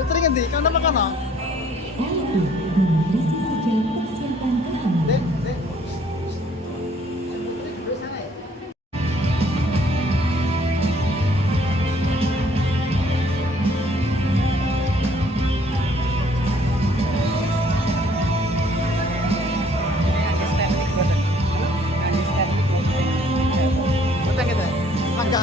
Putri ngendi? Kan apa kana? Dek, dek. Betul kita. Mangga.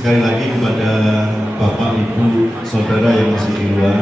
sekali lagi kepada Bapak, Ibu, Saudara yang masih di luar.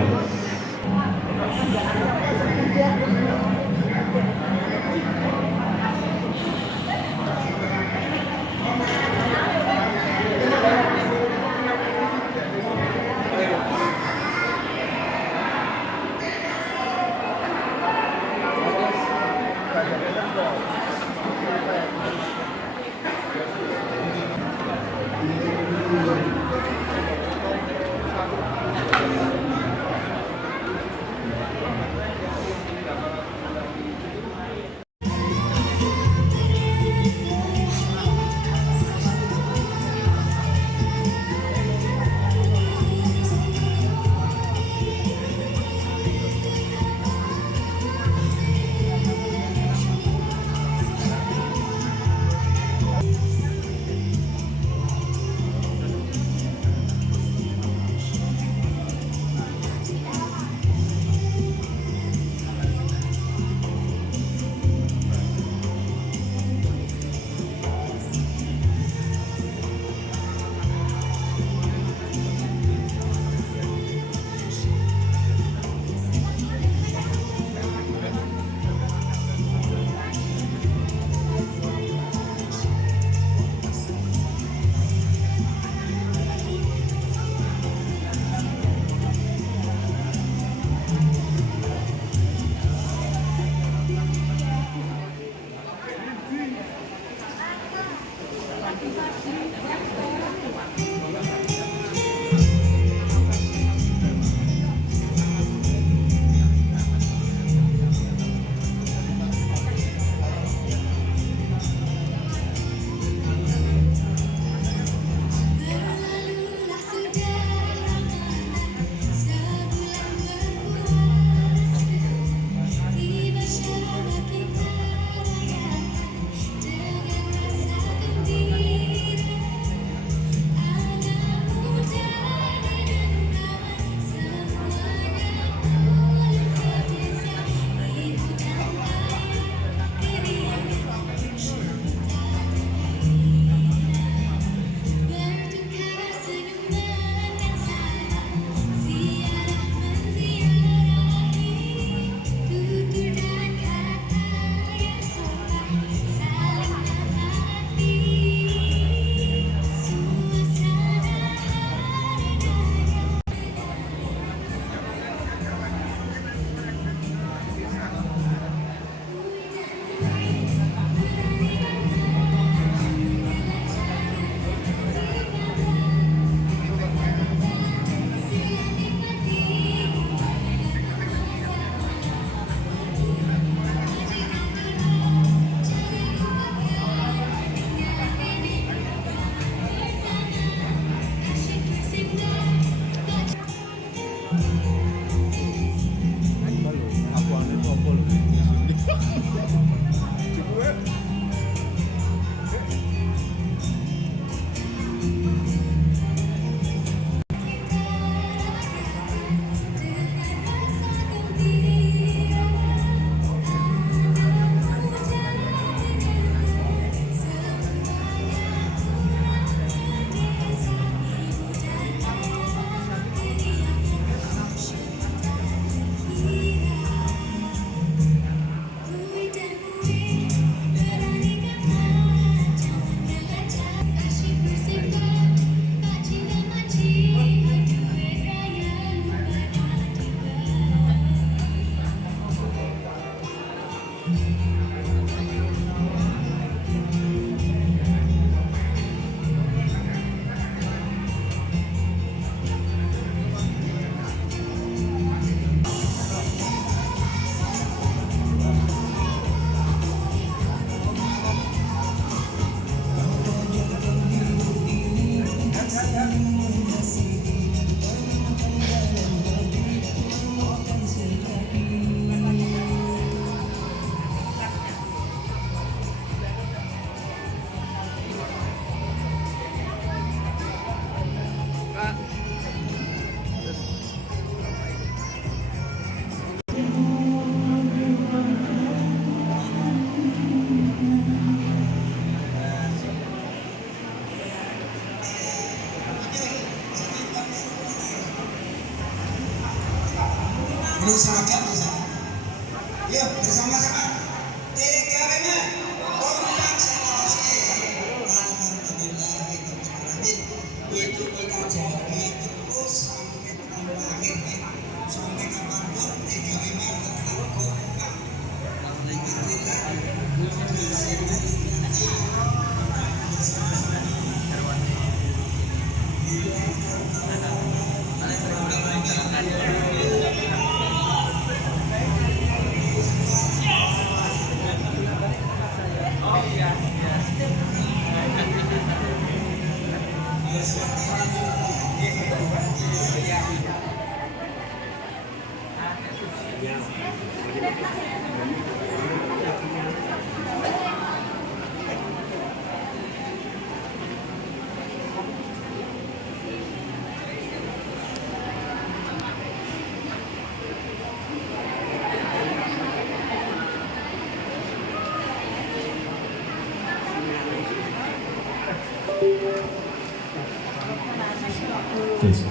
Berlalulah sudah amanah sebulan berpuasa, tiba syahdu kita rayakan dengan rasa gembira. Ada Perlu seragam bisa. Yuk bersama-sama. Tiga lima. Kompak selawase. Alhamdulillahirobbilalamin. Itu kita jaga terus sampai tahun akhir. Sampai kapanpun tiga lima tetap kompak. Alhamdulillah. Terus.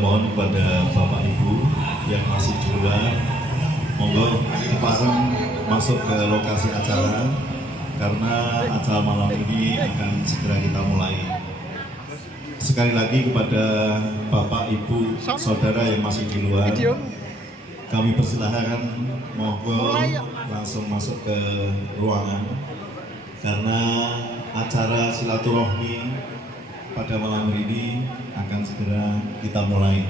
Mohon kepada Bapak Ibu yang masih di luar, monggo bareng masuk ke lokasi acara karena acara malam ini akan segera kita mulai. Sekali lagi kepada Bapak, Ibu, Saudara yang masih di luar, kami persilahkan monggo langsung masuk ke ruangan karena acara silaturahmi pada malam ini akan segera kita mulai.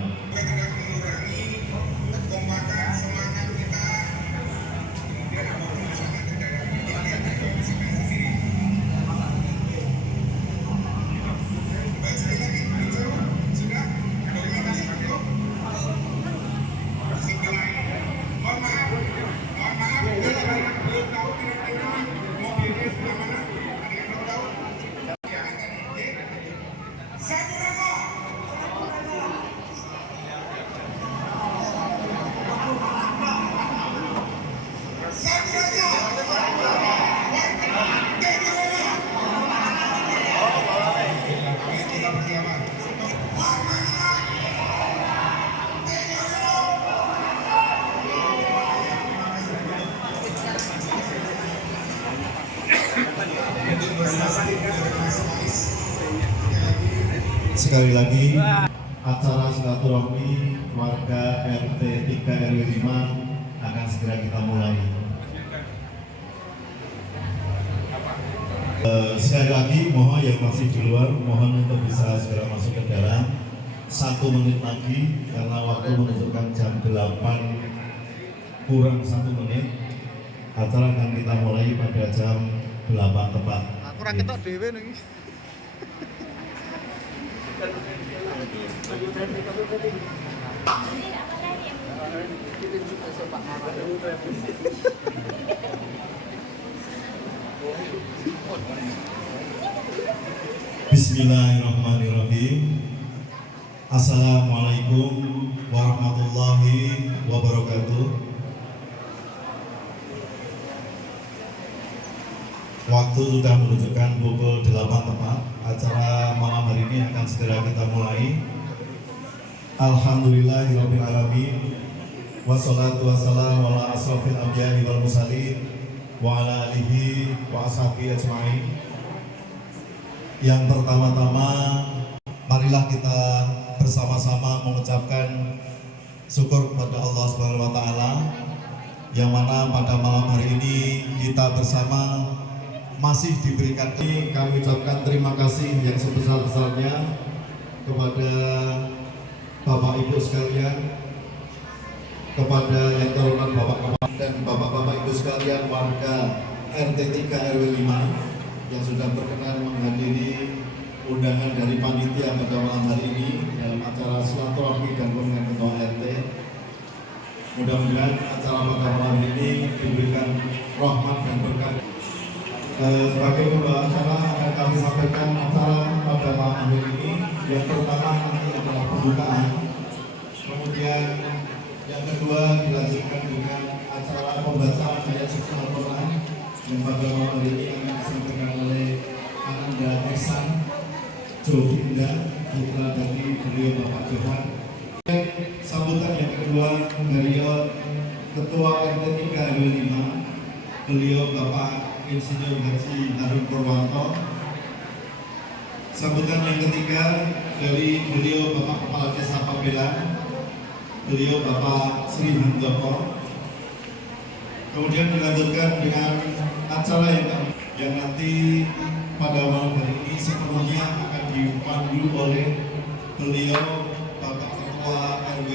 Sekali lagi, acara silaturahmi warga RT 3 RW 5 akan segera kita mulai. Sekali lagi, mohon yang masih di luar, mohon untuk bisa segera masuk ke dalam. 1 menit lagi, karena waktu menunjukkan jam 8 kurang 1 menit. Acara akan kita mulai pada jam 8 tepat. Aku ora ketok dhewe nih. Bismillahirrahmanirrahim. Assalamualaikum warahmatullahi wabarakatuh. Waktu sudah menunjukkan pukul 8 tepat. Acara malam hari ini akan segera kita mulai. Alhamdulillahirobbilalamin. Wassalatu wassalamu ala asrofil anbiya'i wal mursalin wa ala alihi wa ashabihi ajma'in. Yang pertama-tama, marilah kita bersama-sama mengucapkan syukur kepada Allah Subhanahu wa taala yang mana pada malam hari ini kita bersama masih diberikan. Kami ucapkan terima kasih yang sebesar-besarnya kepada Bapak Ibu sekalian, kepada yang terhormat Bapak-Bapak dan Bapak-Bapak Ibu sekalian warga RT 3 RW 5 yang sudah berkenan menghadiri undangan dari panitia pada malam hari ini dalam acara silaturahmi dan pemilihan ketua RT. Mudah-mudahan acara pada malam ini diberikan rahmat dan berkah. Sebagai pembawa acara akan kami sampaikan acara pada malam hari ini. Yang pertama nanti adalah pembukaan, kemudian yang kedua dilanjutkan dengan acara pembacaan ayat suci Al-Quran yang pada malam hari ini akan disampaikan oleh Ananda Ehsan Jovinda, putra dari beliau Bapak Johan. Sambutan yang kedua dari Ketua RT 3 RW 5, beliau Bapak Insinyur Haji Harun Purwanto. Sambutan yang ketiga dari beliau Bapak Kepala Desa Pabelan, beliau Bapak Sri Handoko. Kemudian dilanjutkan dengan acara yang nanti pada malam hari ini sepenuhnya akan dipandu oleh beliau Bapak Ketua RW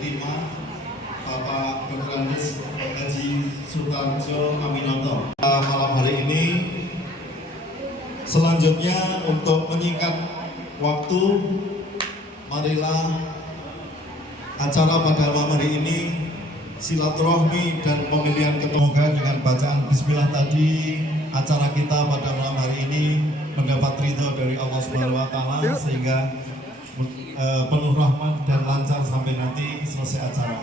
5, Bapak Dr. Andes Haji Sutarjo Aminoto. Malam hari ini selanjutnya untuk menyingkat waktu, marilah acara pada malam hari ini silaturahmi dan pemilihan ketua. Semoga dengan bacaan bismillah tadi acara kita pada malam hari ini mendapat ridho dari Allah Subhanahu wa taala sehingga penuh rahmat dan lancar sampai nanti selesai acara.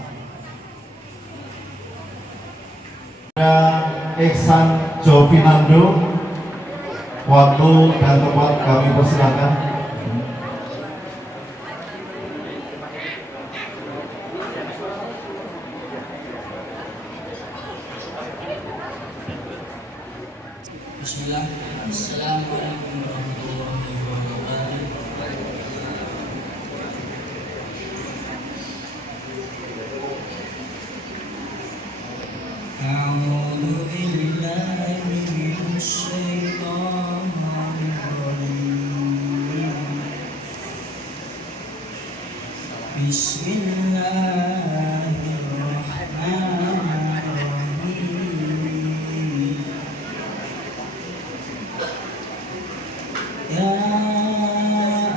Ihsan Jovinando, waktu dan tempat kami persilakan. Bismillah. Assalamualaikum warahmatullahi wabarakatuh. A'udzu billahi minasy syaithanir rajim. Bismillahirrahmanirrahim. Ya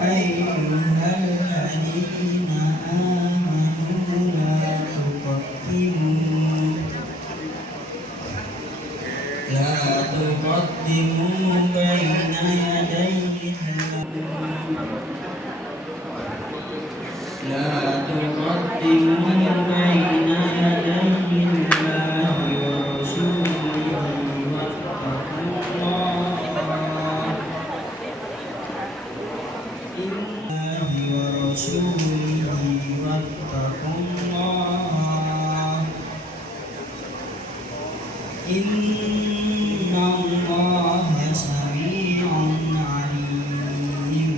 ayyuhalladzina amanu la tuqaddimu baina yadayi Allahi wa rasulihi wattaqullah. Innallaha sami'un 'alim.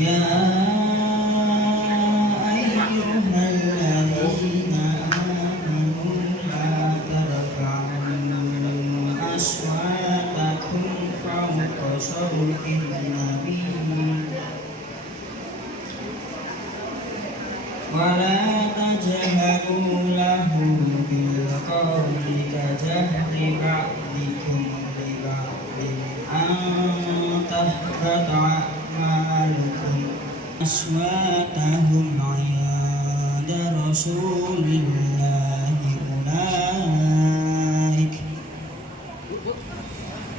Ya ayyuhalladzina amanu la tarfa'u aswatakum fawqa sawtin nabiyyi wa la tajharu lahu bil qawli kajahri ba'dikum li ba'din an tahbata a'malukum aswatahum 'inda rasulillahi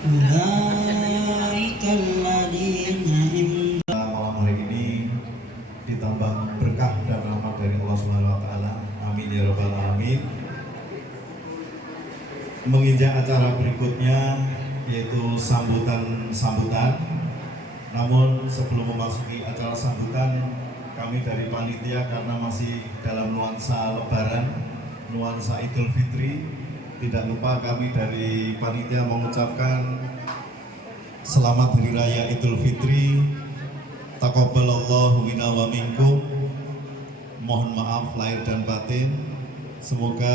ulaika alladziina Malam hari ini ditambah berkah dan rahmat dari Allah Subhanahu wa taala. Amin ya rabbal alamin. Menginjak acara berikutnya yaitu sambutan. Namun sebelum memasuki acara sambutan, kami dari panitia karena masih dalam nuansa lebaran, nuansa Idul Fitri, tidak lupa kami dari panitia mengucapkan selamat Hari Raya Idul Fitri. Taqabbalallahu minna wa minkum. Mohon maaf lahir dan batin. Semoga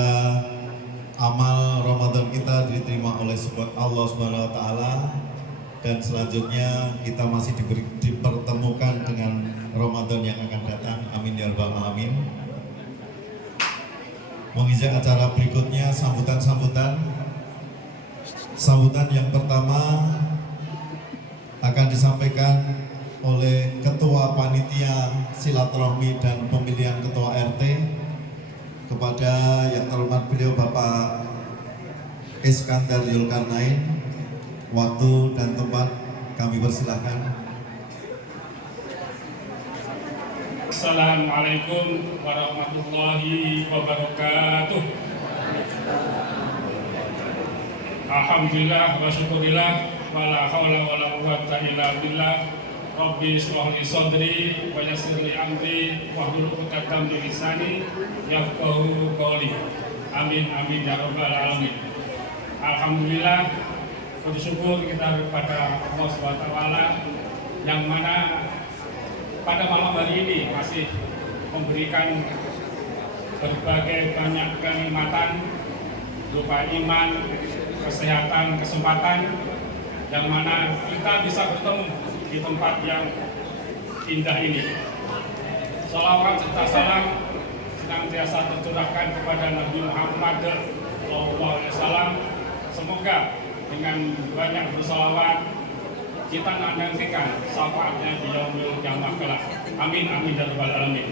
amal Ramadan kita diterima oleh Allah Subhanahu wa taala dan selanjutnya kita masih dipertemukan dengan Ramadan yang akan datang. Amin ya rabbal alamin. Menginjak acara berikutnya sambutan yang pertama akan disampaikan oleh Ketua Panitia Silaturahmi dan Pemilihan Ketua RT kepada yang terhormat beliau Bapak Iskandar Zulkarnain. Waktu dan tempat kami persilahkan. Assalamualaikum warahmatullahi wabarakatuh. Alhamdulillah wa syukurillah wa la haula wa la quwwata illa billah. Rabbi shrah li sadri wa yassir li amri wahlul 'uqdatam min lisani yafqahu qawli. Amin amin ya rabbal alamin. Alhamdulillah, puji syukur kita kepada Allah Subhanahu wa taala yang mana pada malam hari ini masih memberikan berbagai banyak kenikmatan berupa iman, kesehatan, kesempatan yang mana kita bisa bertemu di tempat yang indah ini. Salawat serta salam senantiasa tercurahkan kepada Nabi Muhammad SAW. Semoga dengan banyak bersalawat kita nantikan syafaatnya di yaumil kiamah kelak. Amin amin ya rabbal alamin.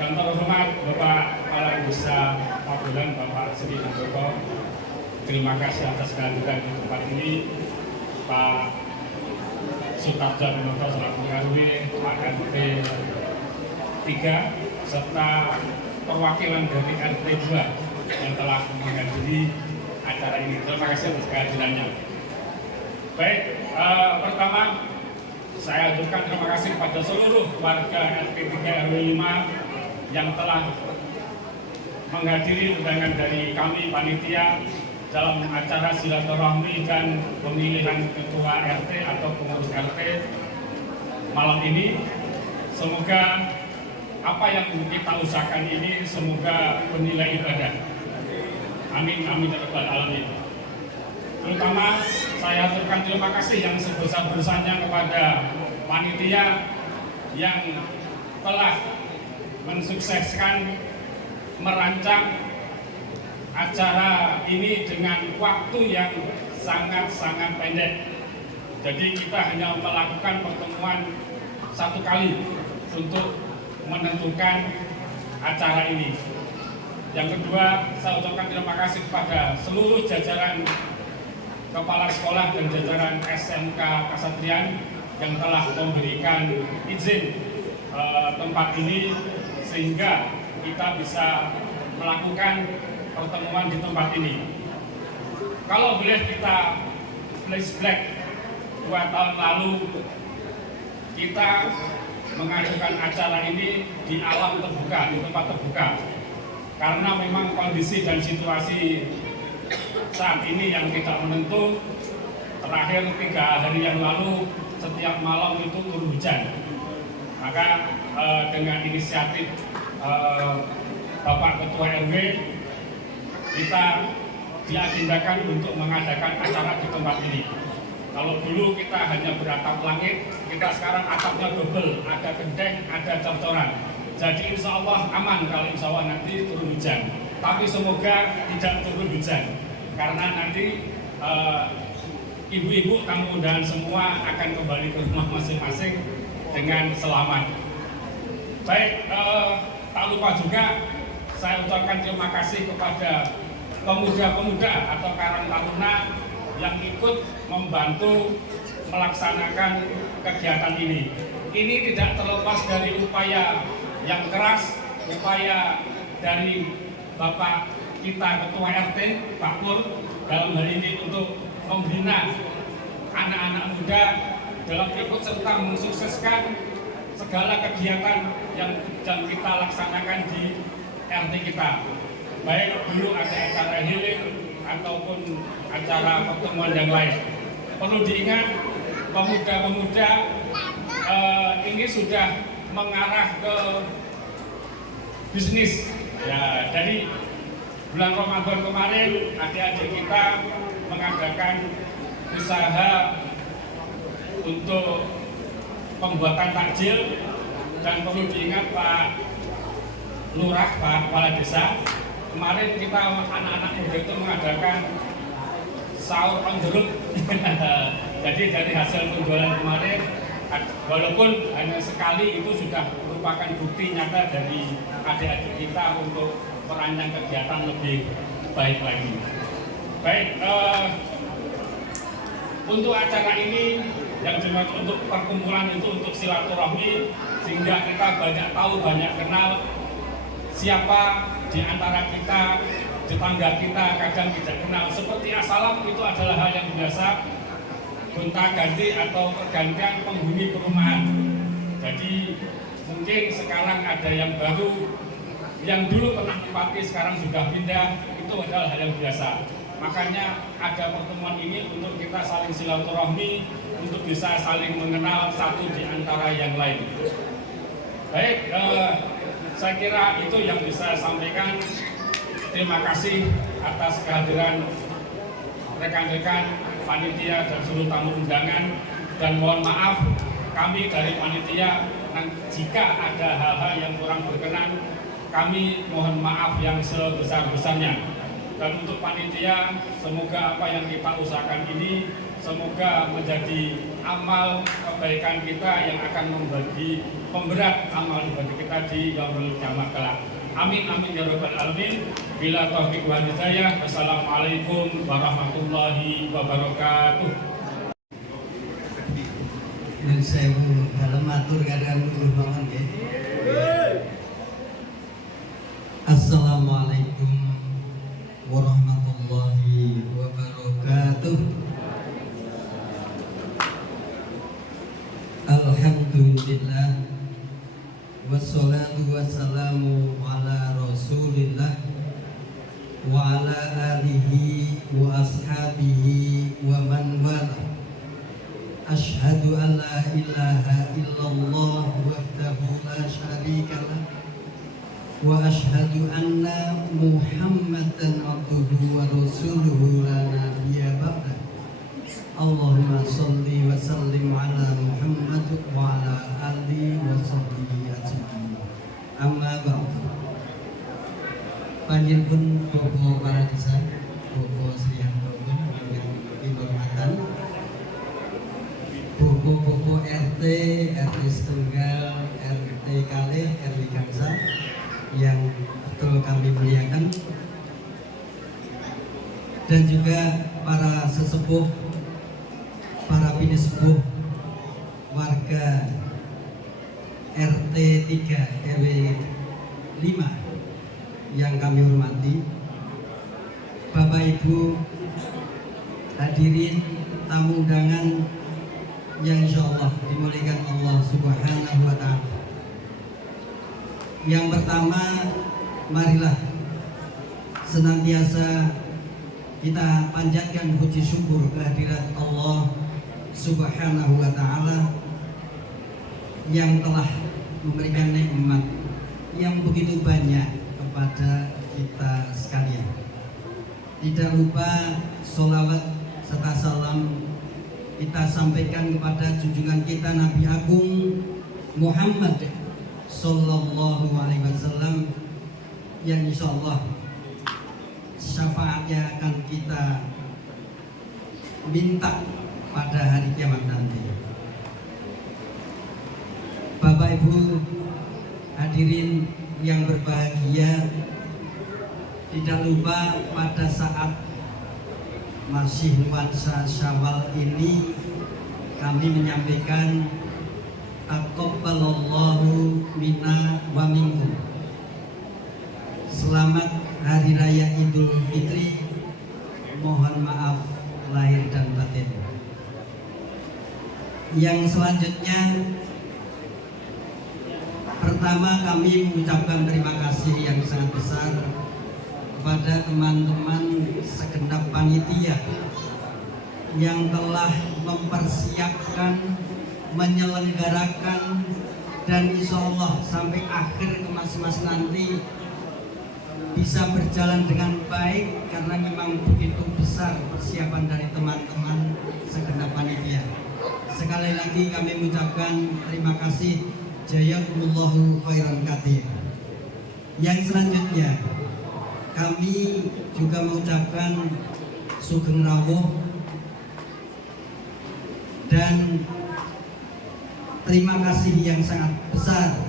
Yang terhormat Bapak Kepala Desa Pabulan, Bapak Sri Handoko, terima kasih atas kehadiran di tempat ini. Pak Sutarjo Binoto selaku RW, Pak RT 3, serta perwakilan dari RT 2 yang telah menghadiri acara ini. Terima kasih atas kehadirannya. Baik, pertama saya aturkan terima kasih kepada seluruh warga RT 3 RW 5 yang telah menghadiri undangan dari kami panitia dalam acara silaturahmi dan pemilihan ketua RT atau pengurus RT malam ini. Semoga apa yang kita usahakan ini semoga bernilai ibadah. Amin amin ya rabbal alamin. Terutama saya aturkan terima kasih yang sebesar-besarnya kepada panitia yang telah mensukseskan merancang acara ini dengan waktu yang sangat-sangat pendek. Jadi kita hanya melakukan pertemuan satu kali untuk menentukan acara ini. Yang kedua, saya ucapkan terima kasih kepada seluruh jajaran kepala sekolah dan jajaran SMK Kasatrian yang telah memberikan izin tempat ini sehingga kita bisa melakukan pertemuan di tempat ini. Kalau boleh kita flashback 2 tahun lalu, kita mengadakan acara ini di alam terbuka, di tempat terbuka. Karena memang kondisi dan situasi saat ini yang tidak menentu. Terakhir 3 hari yang lalu setiap malam itu turun hujan. Maka dengan inisiatif Bapak Ketua RW, kita diagendakan untuk mengadakan acara di tempat ini. Kalau dulu kita hanya beratap langit, kita sekarang atapnya double, ada gendeng, ada cor-coran. Jadi insya Allah aman kalau insya Allah nanti turun hujan. Tapi semoga tidak turun hujan, karena nanti ibu-ibu tamu undangan semua akan kembali ke rumah masing-masing dengan selamat. Baik, tak lupa juga saya ucapkan terima kasih kepada pemuda-pemuda atau Karang Taruna yang ikut membantu melaksanakan kegiatan ini. Ini tidak terlepas dari upaya yang keras, upaya dari Bapak kita Ketua RT, Pak Pur, dalam hal ini untuk membina anak-anak muda dalam ikut serta mensukseskan segala kegiatan yang kita laksanakan di RT kita. Baik dulu ada acara healing ataupun acara pertemuan yang lain. Perlu diingat, pemuda-pemuda ini sudah mengarah ke bisnis. Ya, dari bulan Ramadan kemarin adik-adik kita mengadakan usaha untuk pembuatan takjil, dan perlu diingat Pak Lurah, Pak Kepala Desa, kemarin kita anak-anak muda itu mengadakan sahur on the road. Jadi dari hasil penjualan kemarin, walaupun hanya sekali, itu sudah merupakan bukti nyata dari adik-adik kita untuk merancang kegiatan lebih baik lagi. Baik, untuk acara ini yang cuma untuk perkumpulan itu untuk silaturahmi, sehingga kita banyak tahu, banyak kenal siapa di antara kita tetangga kita kadang tidak kenal. Seperti assalam itu adalah hal yang biasa, gonta-ganti atau pergantian penghuni perumahan. Jadi mungkin sekarang ada yang baru, yang dulu pernah empati sekarang sudah pindah, itu adalah hal yang biasa. Makanya ada pertemuan ini untuk kita saling silaturahmi, untuk bisa saling mengenal satu di antara yang lain. Baik, saya kira itu yang bisa saya sampaikan. Terima kasih atas kehadiran rekan-rekan panitia dan seluruh tamu undangan, dan mohon maaf kami dari panitia jika ada hal-hal yang kurang berkenan, kami mohon maaf yang sebesar-besarnya. Dan untuk panitia, semoga apa yang kita usahakan ini semoga menjadi amal kebaikan kita yang akan membagi pemberat amal ibadah kita di yaumul kiamah kelak. Amin amin ya rabbal alamin. Bila taufik wal hidayah. Wassalamualaikum warahmatullahi wabarakatuh. Yang saya dalam matur kadang nuwun mawon nggih. Assalamualaikum warahmatullahi wabarakatuh. Alhamdulillah wassalatu wassalamu ala rasulillah wa ala alihi wa ashabihi wa man wala. Ashhadu an la ilaha illallah wahdahu la syarikalah wa ashhadu anna Muhammadan abduhu wa rasuluhu la nabiyya ba'dah. Allahumma sholli wa sallim ala Muhammad wa ala alihi wa sahbihi ajma'in. Amma ba'd. Panjenengan Bapak para desa, Bapak Sri Hartono yang dihormatan, Bapak RT, RT setunggal, RT kalih, RW gangsal yang betul kami muliakan, dan juga para sesepuh, para pinesepuh warga RT 3 RW 5 yang kami hormati, Bapak Ibu hadirin tamu undangan yang insyaallah dimuliakan Allah Subhanahu wa ta'ala. Yang pertama, marilah senantiasa kita panjatkan puji syukur kehadirat Allah Subhanahu wa ta'ala yang telah memberikan nikmat yang begitu banyak kepada kita sekalian. Tidak lupa sholawat serta salam kita sampaikan kepada junjungan kita Nabi Agung Muhammad Sallallahu Alaihi Wasallam yang insyaallah syafaatnya akan kita minta pada hari kiamat nanti. Bapak Ibu hadirin yang berbahagia, tidak lupa pada saat masih nuansa Syawal ini kami menyampaikan taqabbalallahu minna wa minkum. Selamat Hari Raya Idul Fitri. Mohon maaf lahir dan batin. Yang selanjutnya, pertama kami mengucapkan terima kasih yang sangat besar kepada teman-teman segenap panitia yang telah mempersiapkan, menyelenggarakan, dan insya Allah sampai akhir ke mas-mas nanti bisa berjalan dengan baik karena memang begitu besar persiapan dari teman-teman segenap panitia. Sekali lagi kami mengucapkan terima kasih, jazakumullahu khairan katsir. Yang selanjutnya kami juga mengucapkan sugeng rawuh dan terima kasih yang sangat besar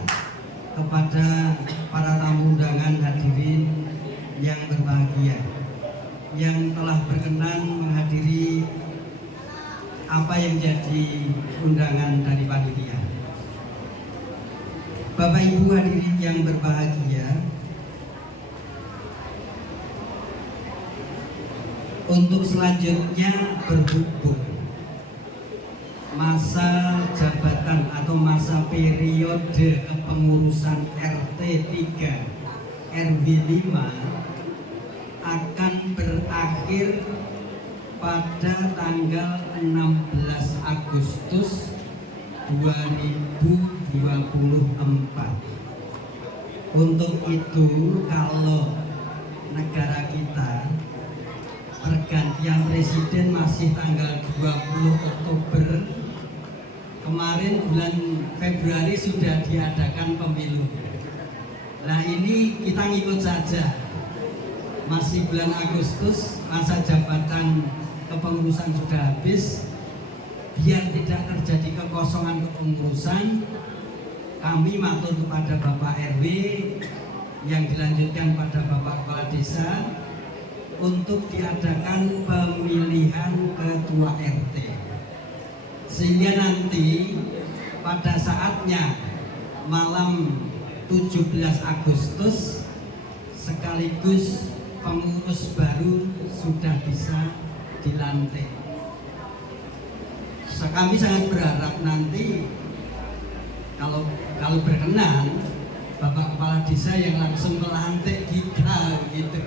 kepada para tamu undangan hadirin yang berbahagia yang telah berkenan menghadiri apa yang jadi undangan dari panitia. Bapak Ibu hadirin yang berbahagia, Untuk selanjutnya berhubung masa jabatan atau masa periode kepengurusan RT 3 RW 5 akan berakhir pada tanggal 16 Agustus 2024. Untuk itu kalau negara kita pergantian presiden masih tanggal 20 Oktober, kemarin bulan Februari sudah diadakan pemilu. Nah ini kita ngikut saja, masih bulan Agustus, masa jabatan kepengurusan sudah habis. Biar tidak terjadi kekosongan kepengurusan, kami matur kepada Bapak RW yang dilanjutkan pada Bapak Kepala Desa untuk diadakan pemilihan ketua RT, sehingga nanti pada saatnya malam 17 Agustus sekaligus pengurus baru sudah bisa dilantik. Kami sangat berharap nanti kalau berkenan Bapak Kepala Desa yang langsung melantik kita gitu.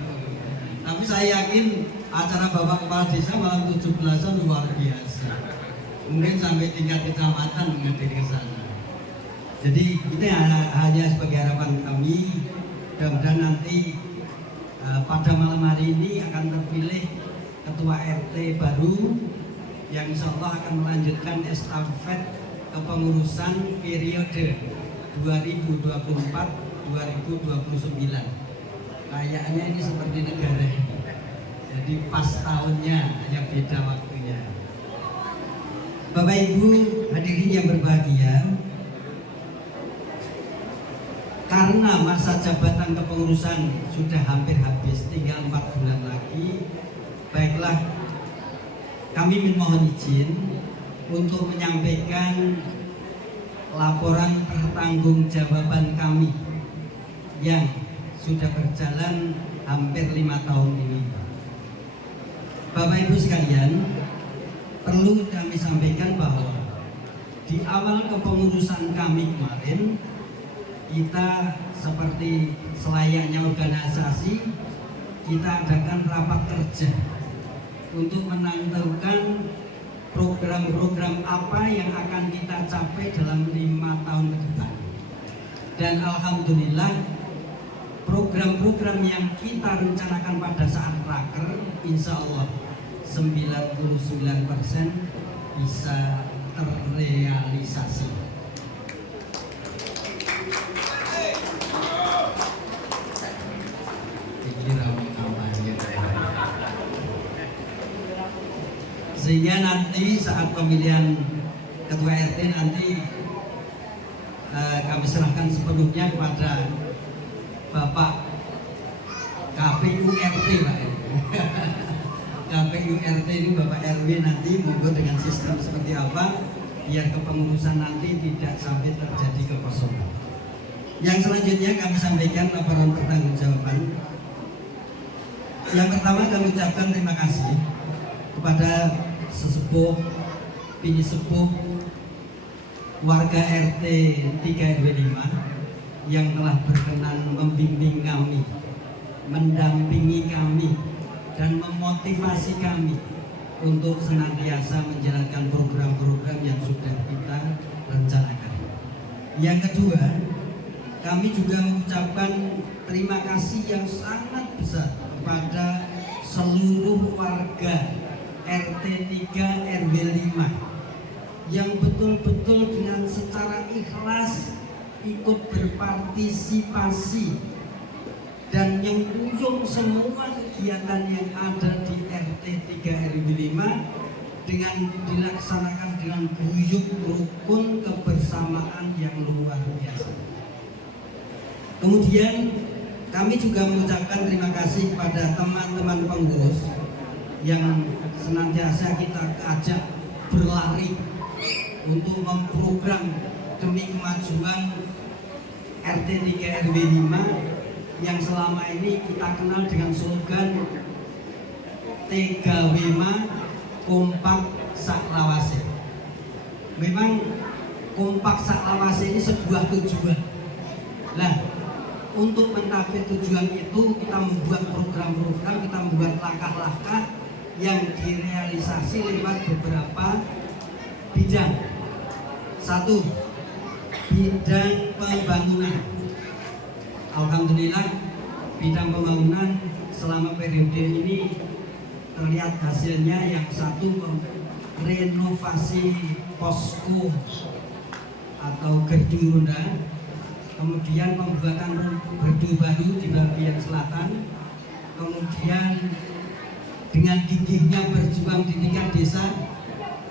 Tapi saya yakin acara Bapak Kepala Desa malam 17-an luar biasa. Mungkin sampai tingkat kecamatan menghadiri ke sana. Jadi itu hanya sebagai harapan kami. Mudah-mudahan nanti pada malam hari ini akan terpilih ketua RT baru yang insya Allah akan melanjutkan estafet kepengurusan periode 2024-2029. Kayaknya ini seperti negara, jadi pas tahunnya hanya beda waktunya. Bapak Ibu hadirin yang berbahagia, karena masa jabatan kepengurusan sudah hampir habis, tinggal 4 bulan lagi, baiklah kami mohon izin untuk menyampaikan laporan pertanggungjawaban kami yang sudah berjalan hampir 5 tahun ini. Bapak Ibu sekalian, perlu kami sampaikan bahwa di awal kepengurusan kami kemarin, kita seperti selayaknya organisasi, kita adakan rapat kerja untuk menentukan program-program apa yang akan kita capai dalam 5 tahun ke depan. Dan alhamdulillah program-program yang kita rencanakan pada saat raker, insya Allah 99% bisa terrealisasi. Sehingga nanti saat pemilihan ketua RT nanti kami serahkan sepenuhnya kepada Bapak KPU RT, Pak. KPU RT ini Bapak RW nanti monggo dengan sistem seperti apa biar kepengurusan nanti tidak sampai terjadi kekosongan. Yang selanjutnya kami sampaikan laporan pertanggungjawaban. Yang pertama kami ucapkan terima kasih kepada sesepuh, bini sepuh warga RT 3 RW 5 yang telah berkenan membimbing kami, mendampingi kami, dan memotivasi kami untuk senantiasa menjalankan program-program yang sudah kita rencanakan. Yang kedua, kami juga mengucapkan terima kasih yang sangat besar kepada seluruh warga RT 3 RW 5 yang betul-betul dengan secara ikhlas ikut berpartisipasi dan yang ujung semua kegiatan yang ada di RT 3 RW 5 dengan dilaksanakan dengan guyup rukun kebersamaan yang luar biasa. Kemudian kami juga mengucapkan terima kasih kepada teman-teman pengurus yang senantiasa kita ajak berlari untuk memprogram demi kemajuan RT 3 RW 5 yang selama ini kita kenal dengan slogan Tega Wema Kompak Saklawase. Memang kompak saklawase ini sebuah tujuan. Nah, untuk mencapai tujuan itu kita membuat program-program, kita membuat langkah-langkah yang direalisasi lewat beberapa bidang. Satu, bidang pembangunan. Alhamdulillah, bidang pembangunan selama periode ini terlihat hasilnya. Yang satu, renovasi posko atau gerdu ronda, kemudian pembuatan gerdu baru di bagian selatan, kemudian dengan gigihnya berjuang di tingkat desa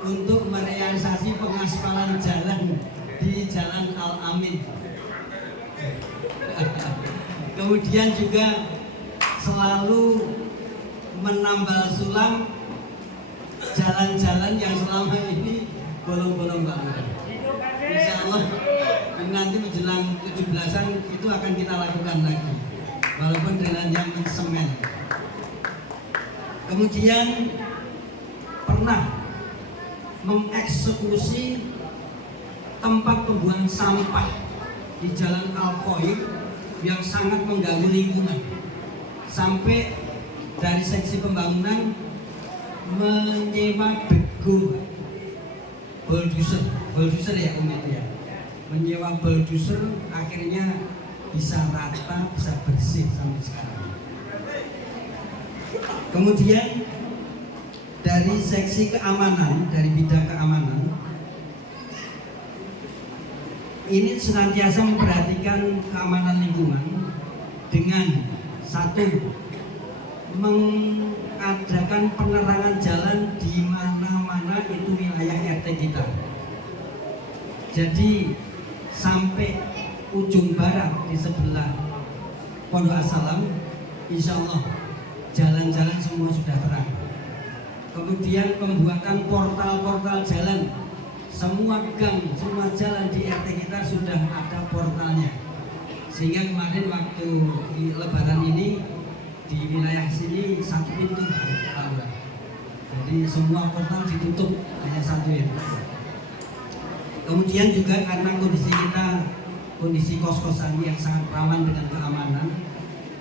untuk merealisasi pengaspalan jalan di Jalan Al-Amin. Kemudian juga selalu menambal sulam jalan-jalan yang selama ini bolong-bolong banget. Insya Allah nanti menjelang 17-an itu akan kita lakukan lagi, walaupun dengan yang mensemen. Kemudian pernah mengeksekusi tempat pembuangan sampah di Jalan Al-Qoib yang sangat mengganggu lingkungan, sampai dari seksi pembangunan menyewa bego bulldozer ya itu ya, menyewa bulldozer, akhirnya bisa rata, bisa bersih sampai sekarang. Kemudian dari seksi keamanan, dari bidang keamanan ini senantiasa memperhatikan keamanan lingkungan dengan satu, mengadakan penerangan jalan di mana-mana itu wilayah RT kita. Jadi sampai ujung barat di sebelah Pondok Assalam, insya Allah jalan-jalan semua sudah terang. Kemudian pembuatan portal-portal jalan, semua gang, semua jalan di RT kita sudah ada portalnya. Sehingga kemarin waktu di Lebaran ini di wilayah sini satu pintu, jadi semua portal ditutup, hanya satu ya. Kemudian juga karena kondisi kita, kondisi kos-kosan yang sangat rawan dengan keamanan,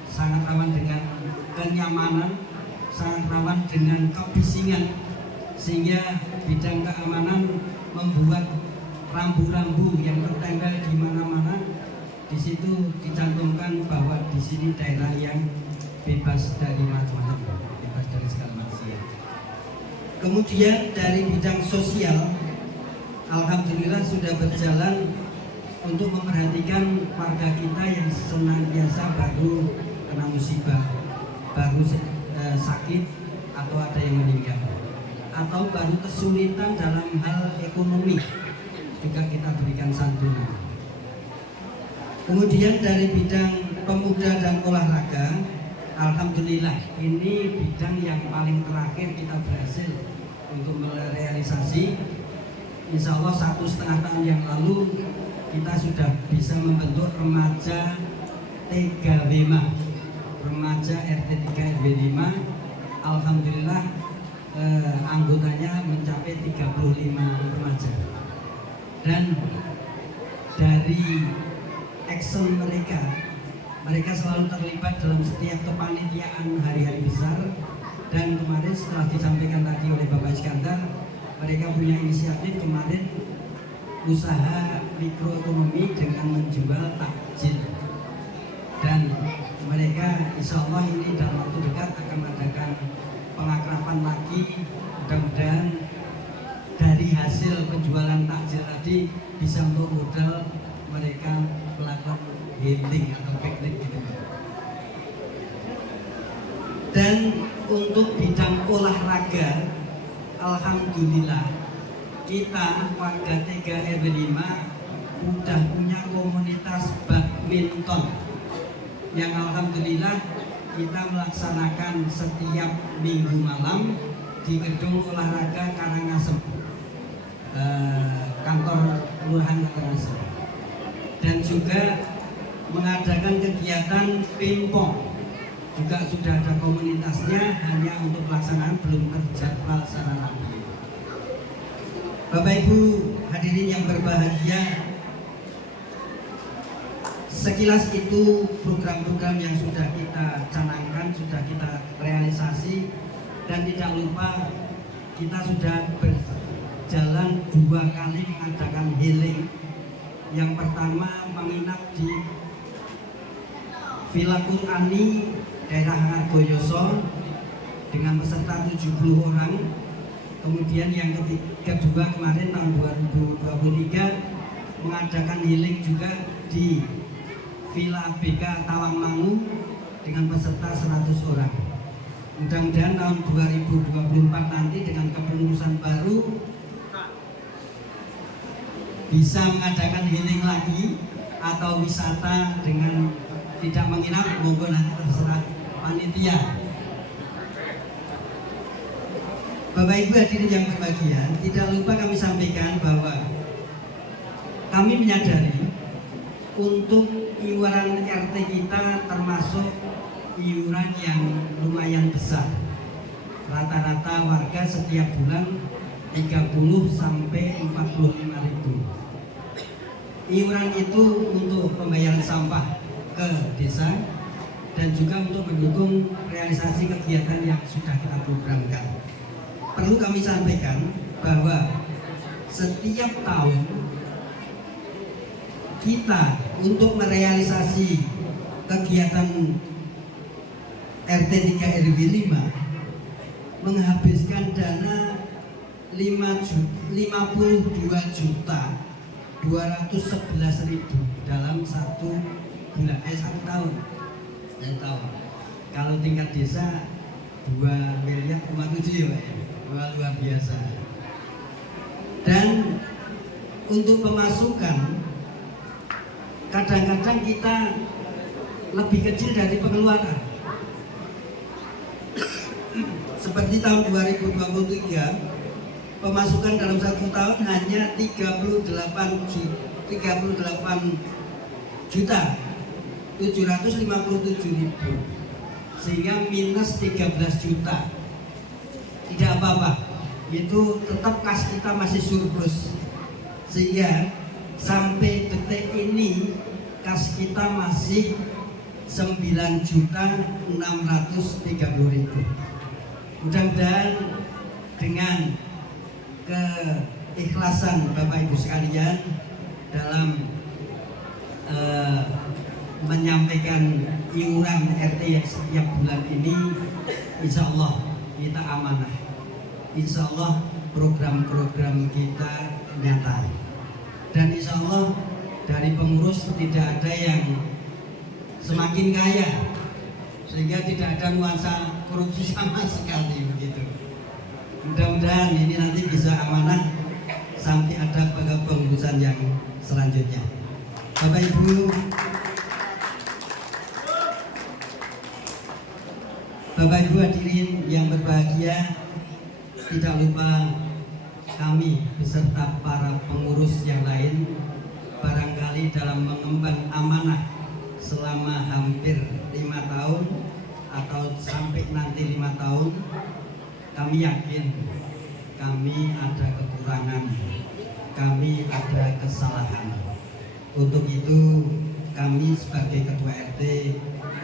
sangat rawan dengan kenyamanan, sangat rawan dengan kebisingan, sehingga bidang keamanan membuat rambu-rambu yang tertempel di mana-mana. Di situ dicantumkan bahwa di sini daerah yang bebas dari macam-macam, bebas dari segala maksiat. Kemudian dari bidang sosial, alhamdulillah sudah berjalan untuk memperhatikan warga kita yang senantiasa baru kena musibah, baru sakit atau ada yang meninggal, atau baru kesulitan dalam hal ekonomi, juga kita berikan santunan. Kemudian dari bidang pemuda dan olahraga, alhamdulillah ini bidang yang paling terakhir kita berhasil untuk merealisasi. Insya Allah 1,5 tahun yang lalu kita sudah bisa membentuk remaja Tega Wema, remaja RT 3 RW 5. Alhamdulillah anggotanya mencapai 35 remaja. Dan dari action mereka selalu terlibat dalam setiap kepanitiaan hari-hari besar. Dan kemarin setelah disampaikan tadi oleh Bapak Iskandar, mereka punya inisiatif kemarin usaha mikroekonomi dengan menjual takjil. Dan mereka insya Allah ini dalam waktu dekat akan mengadakan pengakraban lagi. Mudah-mudahan dari hasil penjualan takjil tadi bisa untuk modal mereka melakukan healing atau piknik gitu. Dan untuk bidang olahraga, alhamdulillah kita warga Tega RW 5 sudah punya komunitas badminton yang alhamdulillah kita melaksanakan setiap minggu malam di gedung olahraga Karangasem, kantor kelurahan Karangasem. Dan juga mengadakan kegiatan pingpong juga sudah ada komunitasnya, hanya untuk pelaksanaan belum terjadwal secara rapi. Bapak Ibu hadirin yang berbahagia, sekilas itu program-program yang sudah kita canangkan, sudah kita realisasi, dan tidak lupa kita sudah berjalan 2 kali mengadakan healing. Yang pertama menginap di Villa Qur'ani daerah Hargoyoso dengan peserta 70 orang. Kemudian yang kedua kemarin tahun 2023 mengadakan healing juga di Villa BK Tawangmangu dengan peserta 100 orang. Mudah-mudahan tahun 2024 nanti dengan kepengurusan baru bisa mengadakan healing lagi atau wisata dengan tidak menginap, monggo nanti terserah panitia. Bapak Ibu hadirin yang berbahagia, tidak lupa kami sampaikan bahwa kami menyadari untuk iuran RT kita termasuk iuran yang lumayan besar. Rata-rata warga setiap bulan 30 sampai 45 ribu. Iuran itu untuk pembayaran sampah ke desa dan juga untuk mendukung realisasi kegiatan yang sudah kita programkan. Perlu kami sampaikan bahwa setiap tahun kita untuk merealisasi kegiatan RT 3 RW 5 menghabiskan dana 52.211.000 dalam 1 bulan, 1 tahun. Kalau tingkat desa 2,7 miliar ya Pak, luar biasa. Dan untuk pemasukan kadang-kadang kita lebih kecil dari pengeluaran. Seperti tahun 2023 pemasukan dalam 1 tahun hanya 38.757.000, sehingga minus 13 juta. Tidak apa-apa, itu tetap kas kita masih surplus, sehingga sampai detik ini kas kita masih 9.630.000. Mudah-mudahan dengan keikhlasan Bapak Ibu sekalian dalam menyampaikan iuran RT yang setiap bulan ini, insya Allah kita amanah, insya Allah program-program kita nyata, dan insya Allah dari pengurus tidak ada yang semakin kaya sehingga tidak ada nuansa korupsi sama sekali begitu. Mudah-mudahan ini nanti bisa amanah sampai ada pengurusan yang selanjutnya. Bapak Ibu hadirin yang berbahagia, tidak lupa kami beserta para pengurus yang lain barangkali dalam mengemban amanah selama hampir 5 tahun atau sampai nanti 5 tahun, kami yakin kami ada kekurangan, kami ada kesalahan. Untuk itu kami sebagai Ketua RT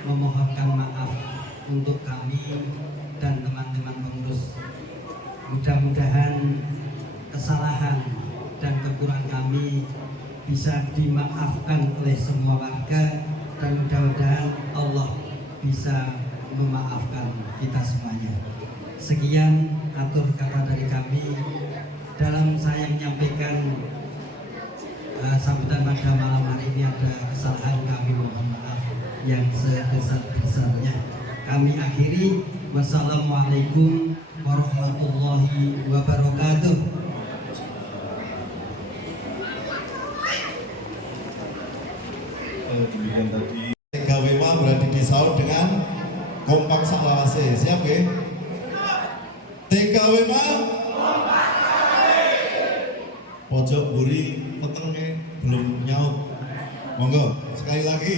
memohonkan maaf untuk kami dan teman-teman pengurus. Mudah-mudahan kesalahan dan kekurangan kami bisa dimaafkan oleh semua warga, dan mudah-mudahan Allah bisa memaafkan kita semuanya. Sekian atur kata dari kami dalam saya menyampaikan sambutan pada malam hari ini. Ada kesalahan, kami mohon maaf yang sebesar-besarnya. Kami akhiri, wassalamualaikum warahmatullahi wabarakatuh. Demikian tadi TKWMA berada di Saud dengan kompak salawase. Siap ya? TKWMA pojok buri petengnya belum nyaut. Monggo sekali lagi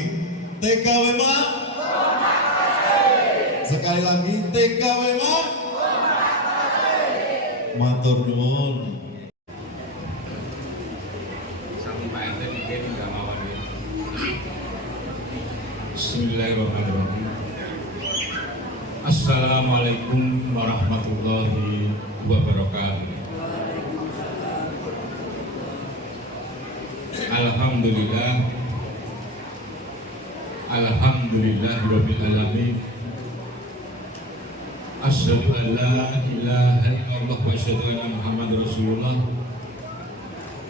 TKWMA Sekali lagi TKW matur nuwun. Sami Pak RT bikin nggak mawon. Bismillahirrahmanirrahim. Assalamualaikum warahmatullahi wabarakatuh. Alhamdulillahirabbil alamin. Asyhadu an la ilaha illallah wa asyhadu anna Muhammadar Rasulullah.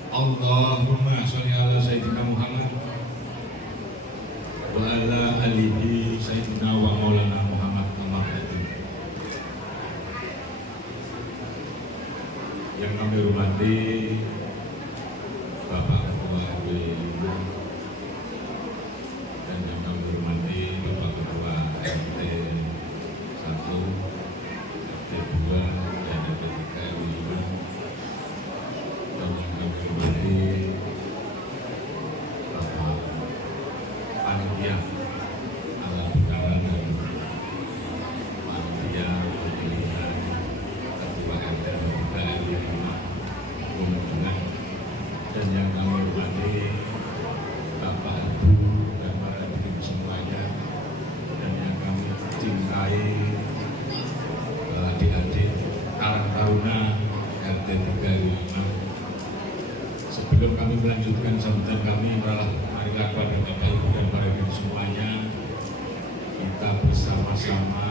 Allahumma sholli ala sayyidina Muhammad wa ala alihi sayyidina wa maulana Muhammad amma ba'du. Yang kami hormati Bapak Ketua RW dan yang kami hormati Bapak Ketua RT 1, RT 2 dan RT 3 RW 5, dan yang kami hormati Bapak Panitia Halal Bihalal dan Panitia Pemilihan Ketua RT 3 RW 5 Gunung Tengah, dan yang kami hormati Bapak Ibu dan para hadirin semuanya, dan yang kami cintai adik-adik Karang Taruna RT 3 5. Sebelum kami melanjutkan sambutan kami, marilah kepada Bapak Ibu dan para hadirin semuanya, kita bersama-sama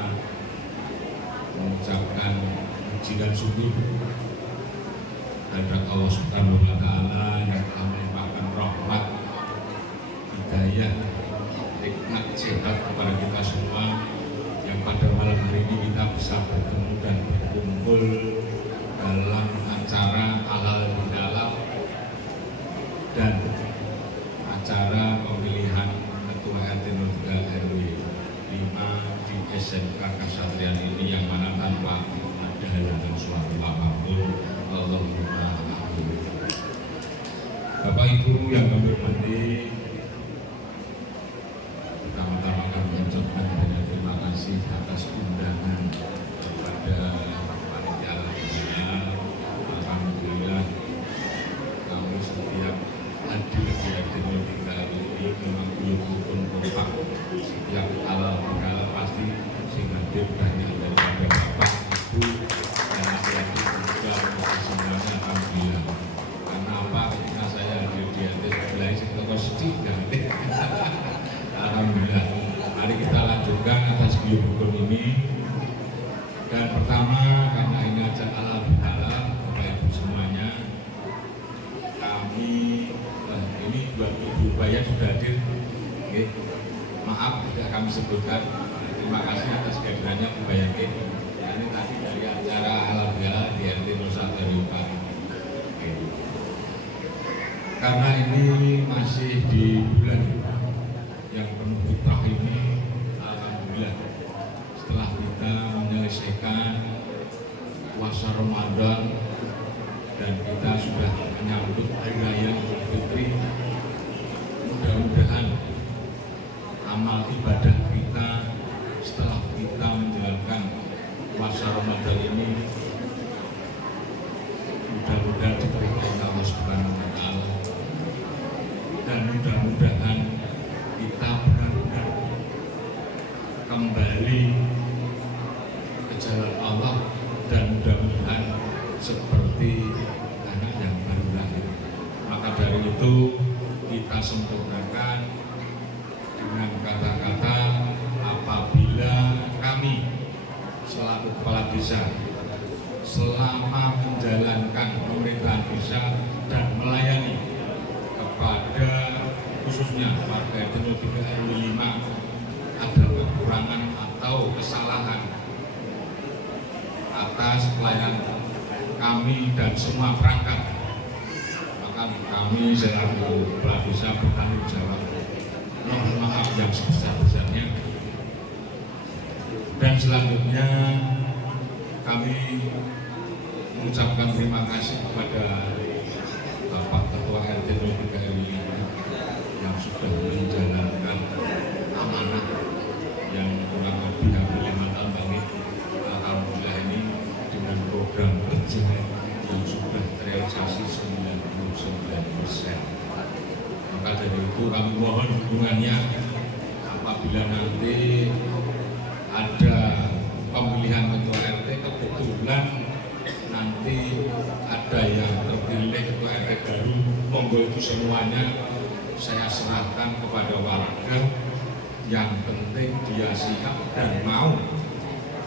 mengucapkan puji dan syukur kepada Allah Subhanahu wa Ta'ala yang telah melimpahkan rahmat, hidayah, nikmat, sehat kepada kita semua, yang pada malam hari ini kita bisa bertemu dan berkumpul dalam acara halal bihalal dan acara pemilihan Ketua RT 03 RW 5 di SMK Kasatrian ini, yang mana tanpa ada halangan suatu apapun. Allahumma amin. Bapak Ibu yang kami hormati, pertama-tama kami mengucapkan banyak terima kasih atas undangan kepada panitia alamnya. Alhamdulillah kami setiap hadir di RT 03 ini memang belum rukun kompak. Setiap halal bihalal pasti sing hadir banyak daripada Bapak, Ibu, dan adik-adik juga semuanya. Alhamdulillah. Karena apa? Karena saya hadir di RT sebelah sing toko sedih. Alhamdulillah. Mari kita lanjutkan atas beliau hukum ini. Dan pertama, karena ini acara halal bihalal, Bapak Ibu semuanya, kami ini buat Ibu Bayan sudah hadir. Oke. Maaf tidak kami sebutkan. Terima kasih atas kehadirannya Bu Bayan. Ini tadi dari acara halal bihalal di RT 01 RW 4. Karena ini masih di bulan yang penuh fitrah ini, alhamdulillah setelah kita menyelesaikan puasa Ramadan dan kita sudah menyambut hari raya Idul Fitri, mudah-mudahan amal ibadah kita setelah kita menjalankan puasa Ramadan ini mudah-mudahan diterima oleh Allah Subhanahu wa Ta'ala, dan mudah-mudahan kita benar-benar kembali ke jalan Allah, dan mudah-mudahan seperti anak yang baru lahir. Maka dari itu kita sempurnakan dengan kata-kata, apabila kami selaku kepala desa selama menjalankan pemerintahan desa dan melayani kepada khususnya warga RT 03 RW 5 ada kekurangan atau kesalahan atas pelayanan kami dan semua perangkat, maka kami selaku kepala desa bertanggung jawab. Mohon maaf yang sebesar-besarnya. Dan selanjutnya kami mengucapkan terima kasih kepada Bapak Ketua RT 03 RW 5 yang sudah menjalankan amanah yang kurang lebih hampir 5 tahun itu kami mohon dukungannya apabila nanti ada pemilihan ketua RT, kebetulan nanti ada yang terpilih ketua RT baru, monggo itu semuanya saya serahkan kepada warga. Yang penting dia siap dan mau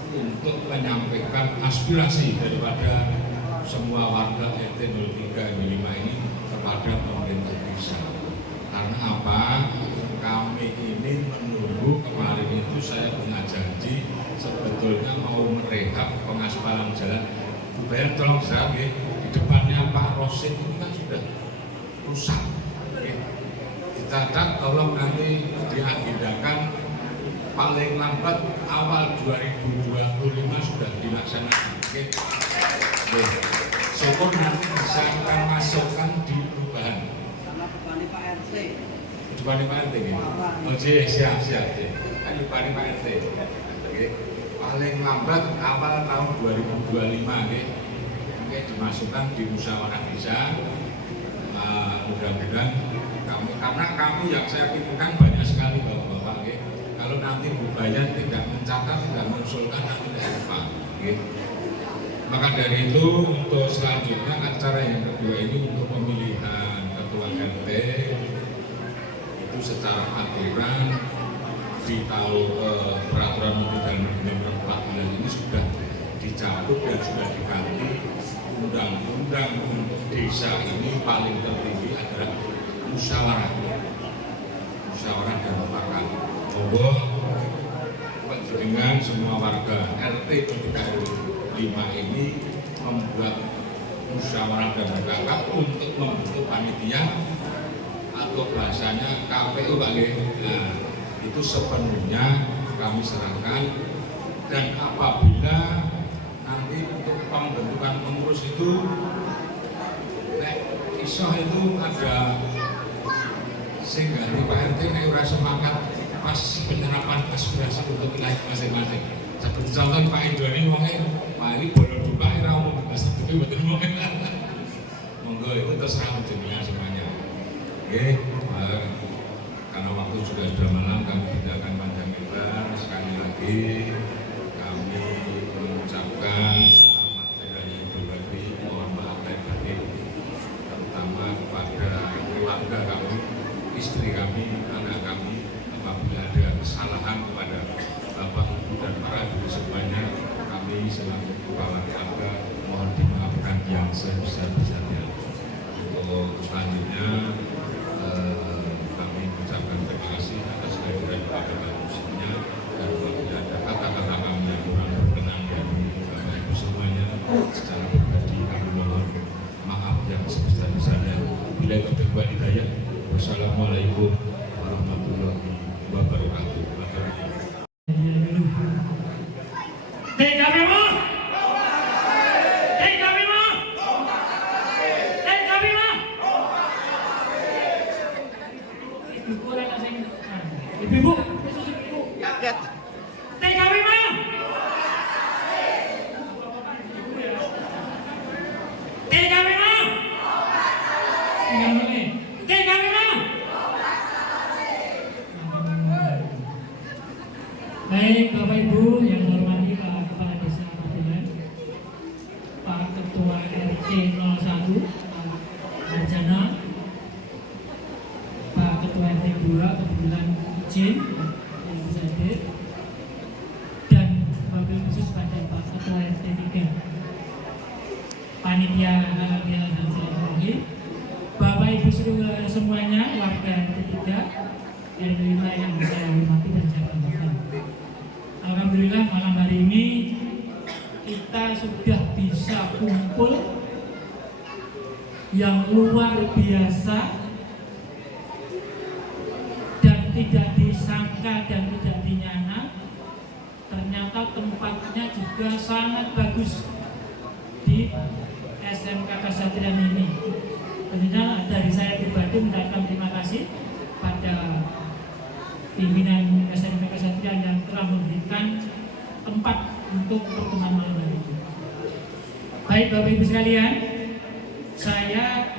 untuk menyampaikan aspirasi daripada semua warga RT 03 RW 5 ini kepada pemerintah desa. Karena apa? Kami ini menunggu, kemarin itu saya punya janji sebetulnya mau merehab pengaspalan jalan. Bu Bayan tolong jawab ya, di depannya Pak Rosin ini kan sudah rusak. Dicatat tolong nanti diagendakan paling lambat awal 2025 sudah dilaksanakan. Syukur nanti bisa kita masukkan di perubahan. Di Pak RT. Oh siap. Kan di Pak RT. Paling lambat awal tahun 2025 oke, dimasukkan di musyawarah desa. Mudah-mudahan karena kami yang saya pikirkan banyak sekali bapak-bapak. Kalau nanti Bu Bayan tidak mencatat, tidak mengusulkan, nanti tidak lupa. Maka dari itu untuk selanjutnya acara yang kedua ini untuk pemilihan ketua RT itu secara aturan di tahun peraturan menteri dalam nomor 14 ini sudah dicabut dan sudah diganti. Undang-undang untuk desa ini paling tertinggi adalah musyawarah dan mufakat. Monggo dengan semua warga RT 05 ini membuat musyawarah dan mufakat untuk membentuk panitia atau bahasanya KPU Pak. Nah, itu sepenuhnya kami serahkan, dan apabila nanti untuk pembentukan pengurus itu iso itu ada sehingga di Pak RT ini ora semangat pas penyerapan aspirasi untuk wilayah masing-masing. Seperti contoh Pak Indo ini ngomongnya, Pak ini boleh buka era umum bebas, tapi betul ngomongnya. Monggo itu terserah menjadinya semuanya. Oke, karena waktu sudah malam, kami tidak akan panjang lebar. Sekali lagi kami mengucapkan selamat hari raya Idul Fitri, mohon maaf lahir batin, terutama kepada keluarga kami, istri kami, anak kami. Apabila ada kesalahan kepada Bapak, Ibu, dan para hadirin semuanya, kami selaku kepala keluarga mohon dimaafkan yang sebesar-besarnya. Untuk selanjutnya kami mengucapkan terima kasih atas kehadiran Bapak Ibu-nya, dan apabila ada kata-kata kami yang kurang berkenan dari Bapak Ibu semuanya, secara pribadi kami mohon maaf yang sebesar-besarnya. Bila itu hidayah. Wassalamualaikum warahmatullahi wabarakatuh. Ibu-ibu, Kaget. TKW mah. TKW mah. TKW mah. Baik Bapak Ibu yang saya hormati Pak Kepala Desa Pabulan, Pak Ketua RT 01 Pak Arjana, Pak Ketua RT 2 kebetulan izin yang bisa hadir, dan wabil khusus pada Pak Ketua RT 3, panitia halal bihalal dan silaturahim, Bapak Ibu semuanya warga RT 3 RT 5 yang saya hormati dan saya banggakan. Alhamdulillah malam hari ini kita sudah bisa kumpul yang luar biasa dan tidak disangka dan tidak dinyana. Ternyata tempatnya juga sangat bagus di SMK Kasatrian ini. Tentunya dari saya pribadi mengucapkan terima kasih pada pimpinan SMK Kasatrian yang telah memberikan tempat untuk pertemuan malam hari ini. Baik Bapak Ibu sekalian, saya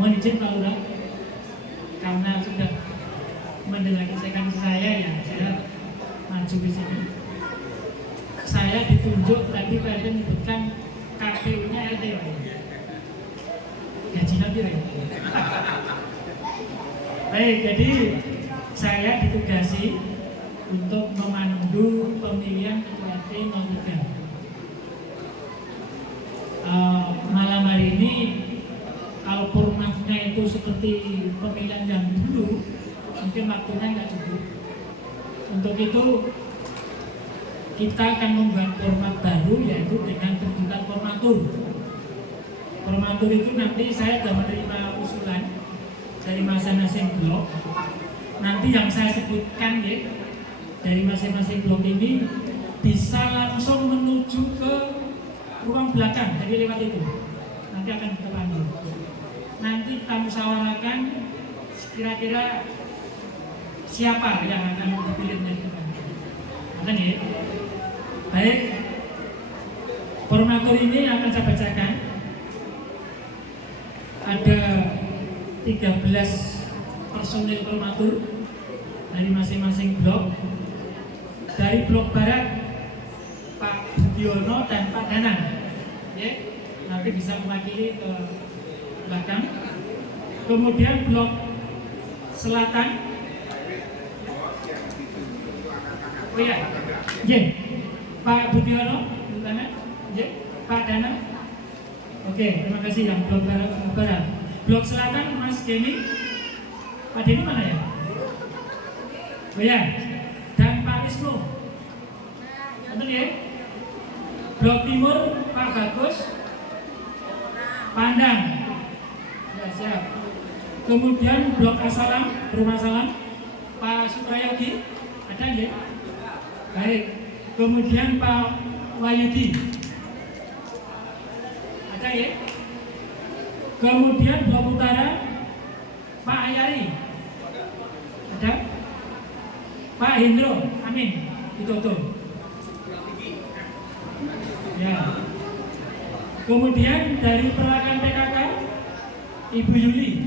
mohon izin Pak Lurah, ditunjuk, tapi Pak RT menyebutkan KPU-nya RT. Gaji nanti ya. Baik, jadi saya ditugasi untuk memandu pemilihan ketua RT 03. Malam hari ini kalau formatnya itu seperti pemilihan yang dulu, mungkin waktunya nggak cukup. Untuk itu kita akan membuat format baru, yaitu dengan penunjukan formatur. Formatur itu nanti saya sudah menerima usulan dari masing-masing blok. Nanti yang saya sebutkan ya, dari masing-masing blok ini bisa langsung menuju ke ruang belakang, jadi lewat itu. Nanti akan kita pandu. Nanti kita musyawarahkan kira-kira siapa yang akan dipilihnya kita. Nanti ya. Baik. Formatur ini akan saya bacakan. Ada 13 personil formatur dari masing-masing blok. Dari blok barat Pak Budiono dan Pak Danang, ya, nanti bisa mewakili ke belakang. Kemudian blok selatan, oh ya, Pak Budiono, ya, Pak Danang. Oke, terima kasih yang blok barat. Blok selatan Mas Denny, Pak Denny mana ya? Oh ya, dan Pak Wisnu. Betul ya? Blok timur Pak Bagus Pandang. Ya, siap. Kemudian blok Asalam, Rumah Salam Pak Suprayogi. Ada ya? Baik. Kemudian Pak Wahyudi. Ada ya? Kemudian blok utara Pak Ayari. Ada? Pak Hendro, amin. Ditutup. Ya. Kemudian dari perwakilan PKK Ibu Yuli,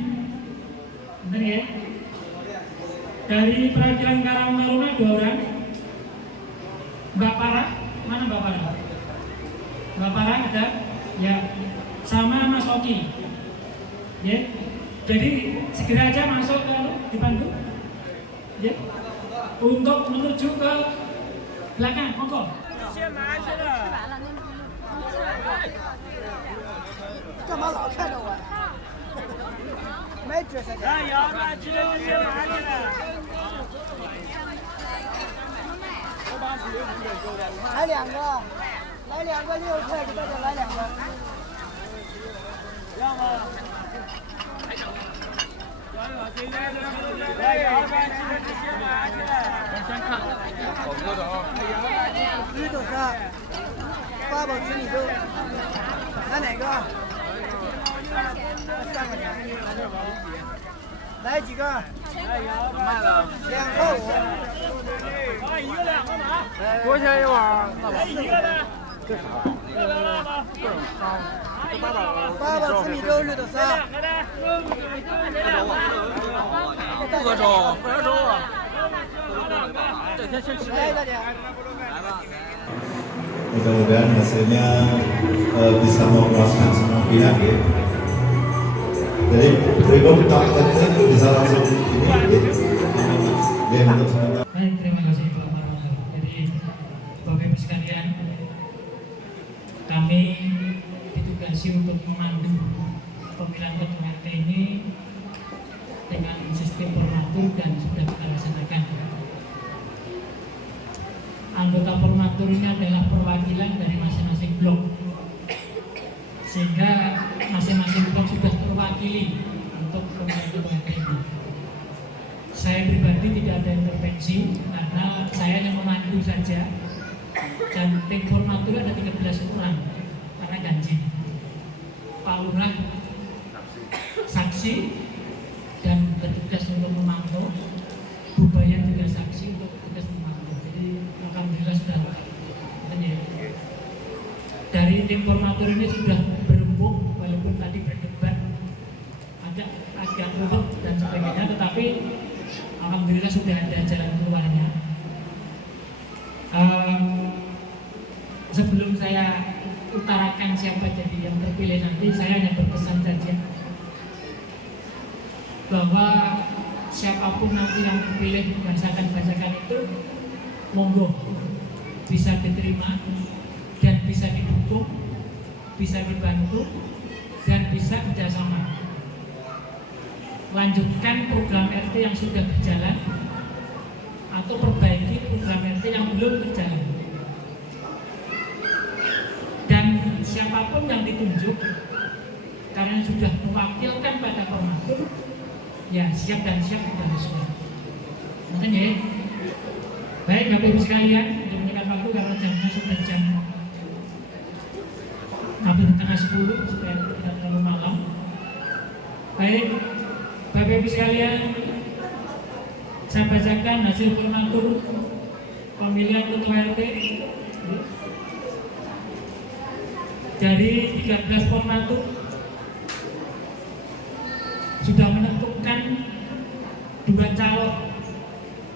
benar ya? Dari perwakilan Karang Taruna 2 orang. Mbak Parah, mana Mbak Parah? Mbak Parah ada? Ya. Sama Mas Oki. Ya. Jadi segera aja masuk ke dipandu. Ya. Untuk menuju ke belakang, monggo. 干嘛老看着我呀？没角色。来，摇吧，去哪里了？来2个，来2个6块，给大家来2个。要吗？来摇吧，去哪里去了？先看，好多的啊。绿豆沙，八宝紫米粥，来哪个？3块钱。来几个？卖了2块5。来一个2个码。多少钱一碗？来一个的。这啥？这汤。八宝紫米粥绿豆沙。不喝粥，不喝粥啊。这天先吃。来大姐。来吧。 Mudah-mudahan hasilnya bisa memuaskan semua pihak ya. Jadi berikut Pak RT bisa langsung ini ya untuk sementara. Baik, terima kasih Pak Marwanto. Jadi Bapak Ibu sekalian, kami ditugasi untuk memandu pemilihan ketua RT ini dengan sistem formatur dan sudah kita laksanakan. Anggota formatur ini adalah perwakilan dari masing-masing blok, sehingga masing-masing blok sudah terwakili untuk pemilihan ketua RT ini. Saya pribadi tidak ada intervensi karena saya hanya memandu saja, dan tim formatur ada 13 orang karena ganjil. Pak Lurah saksi dan bertugas untuk memantau, Bu Bayan juga saksi untuk bertugas memantau. Jadi alhamdulillah sudah ya. Dari tim formatur ini sudah berembuk, walaupun tadi berdebat agak ruwet dan sebagainya, tetapi alhamdulillah sudah ada jalan keluarnya. Sebelum siapa jadi yang terpilih nanti, saya hanya berpesan saja bahwa siapapun nanti yang terpilih yang saya akan bacakan itu monggo bisa diterima dan bisa didukung, bisa dibantu dan bisa kerjasama. Lanjutkan program RT yang sudah berjalan atau perbaiki program RT yang belum berjalan. Dan siapapun yang ditunjuk karena sudah mewakilkan pada formatur, ya siap dan siap kita harus. Mungkin ya. Baik Bapak Ibu sekalian, untuk menyingkat waktu karena jamnya sudah jam hampir tengah 10 supaya tidak terlalu malam. Baik Bapak Ibu sekalian, saya bacakan hasil formatur pemilihan ketua RT. Dari 13 formatur sudah menentukan 2 calon,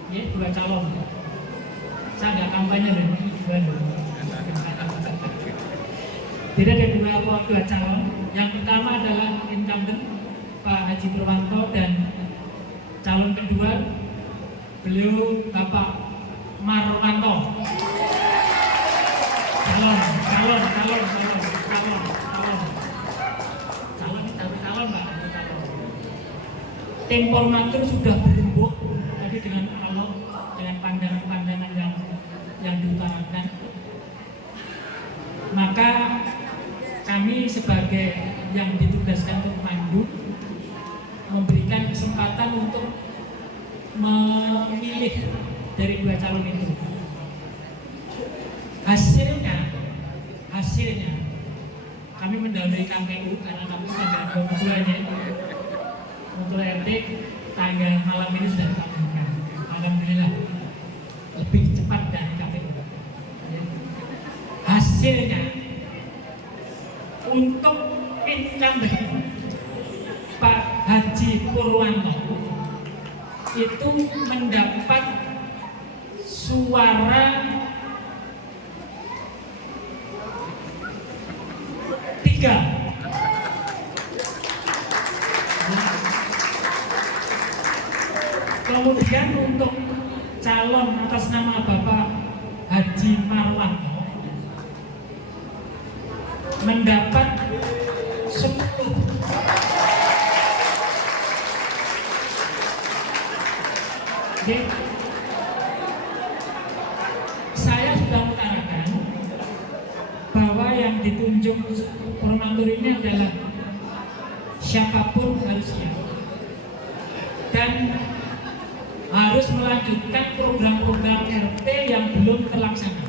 ya 2 calon. Saya nggak kampanye dan jadi ada 2 calon. Yang pertama adalah incumbent Pak Haji Purwanto dan calon kedua beliau Bapak Marwanto. Calon Pak. Tim formatur sudah berembuk tadi dengan alok, dengan pandangan-pandangan yang diutarakan. Maka kami sebagai yang ditugaskan untuk mandu memberikan kesempatan untuk memilih dari 2 calon itu. Hasilnya kami mendahului KPU karena kami tanggal 22-nya untuk RT tanggal malam ini sudah ditanggungkan. Alhamdulillah lebih cepat dari KPU. Hasilnya untuk incumbent Pak Haji Purwanto itu mendapat suara 3. Kemudian untuk calon atas nama Bapak Haji Marwanto mendapat 10. Jadi, saya sudah mengutarakan bahwa yang ditunjuk formatur ini adalah siapapun harus siap dan harus melanjutkan program-program RT yang belum terlaksana.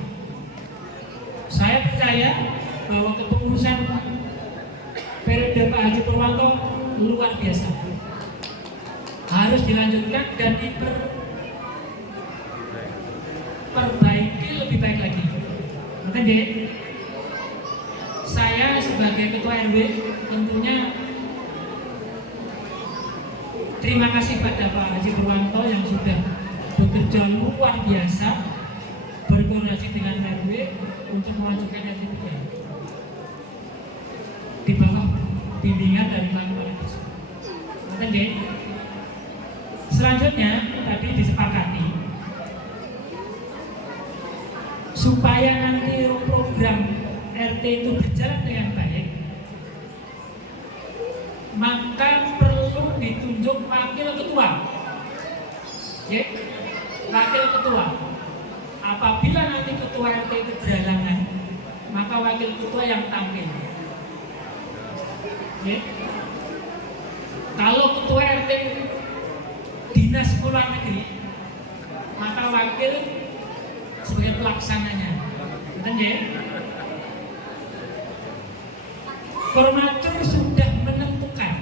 Saya percaya bahwa kepengurusan periode Pak Haji Purwanto luar biasa, harus dilanjutkan dan diperbaiki lebih baik lagi. Maka jadi saya sebagai ketua RW tentunya terima kasih pada Pak Haji Purwanto yang sudah bekerja luar biasa berkoordinasi dengan RW untuk memajukan RT di bawah bimbingan dari Pak Kepala Desa. Maka jadi selanjutnya tadi disepakati supaya nanti program RT itu berjalan dengan baik, maka perlu ditunjuk wakil ketua. Ya, wakil ketua. Apabila nanti ketua RT itu berhalangan, maka wakil ketua yang tampil. Ya. Kalau ketua RT dinas luar negeri, maka wakil sebagai pelaksananya. Betul ya? Formatur sudah menentukan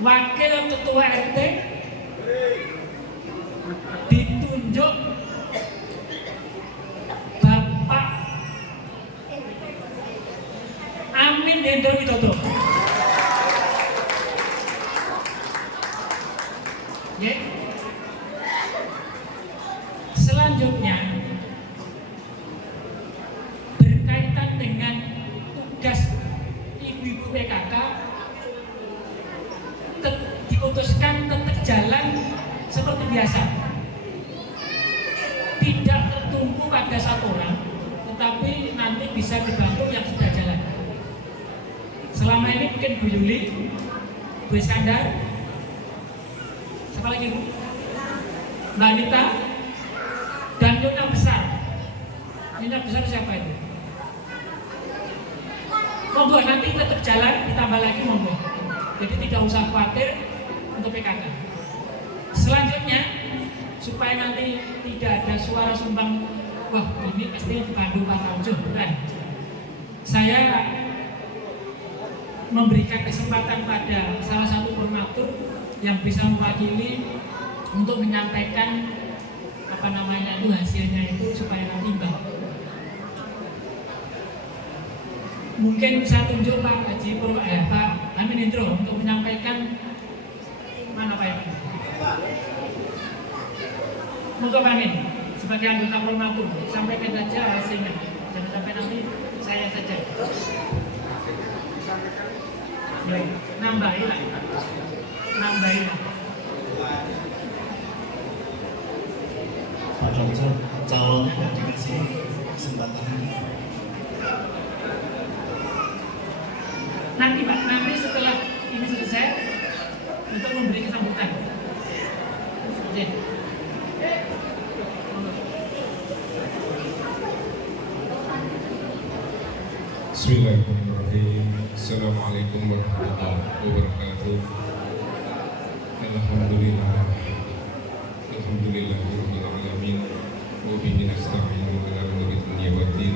wakil ketua RT ditunjuk Bapak Amin Hendro Widodo. Ya. Selanjutnya berkaitan biasa. Tidak tertumpu pada satu orang, tetapi nanti bisa dibantu yang sudah jalan. Selama ini mungkin Bu Yuli, Bu Iskandar, siapa lagi Bu? Mbak Anita, dan Nyonya Besar. Nyonya Besar siapa itu? Monggo nanti tetap jalan, ditambah lagi monggo. Jadi tidak usah khawatir untuk PKK. Selanjutnya, supaya nanti tidak ada suara sumbang, wah ini pasti dipandu Pak Tarjo, bukan? Saya memberikan kesempatan pada salah satu formatur yang bisa mewakili untuk menyampaikan itu hasilnya itu supaya nanti imbang. Mungkin bisa tunjuk Pak Haji Pak Amin Indro untuk menyampaikan mana Pak Amin? Monggo Pak Amin sebagai anggota formatur sampaikan saja hasilnya, jangan sampai nanti saya saja. Nambahin. Pak Tarjo, calonnya nggak dikasih kesempatan ini. Nanti Pak, nanti setelah ini selesai untuk memberi kesambutan. Oke. Bismillahirrahmanirrahim. Assalamualaikum warahmatullahi wabarakatuh. Alhamdulillah. Alhamdulillahirabbil alamin. Wa bihi nasta'inu ala umuri dunya waddin.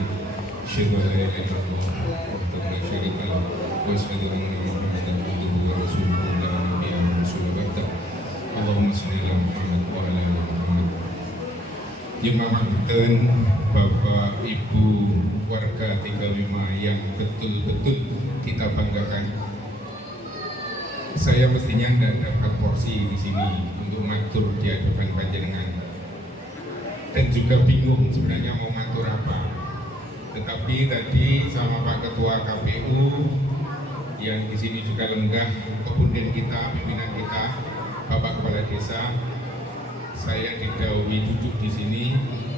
Asyhadu an la ilaha illallah wahdahu la syarika lah wa asyhadu anna Muhammadan abduhu wa rasuluhu la nabiyya ba'dahu. Allahumma shalli ala Muhammad wa ala ali Muhammad. Jemaah Banten, Bapak Ibu warga 35 yang betul-betul kita banggakan. Saya mestinya tidak dapat porsi di sini untuk matur di hadapan panjenengan, dan juga bingung sebenarnya mau matur apa. Tetapi tadi sama Pak Ketua KPU yang di sini juga lenggah, kemudian kita, pimpinan kita, Bapak Kepala Desa, saya didhawuhi duduk di sini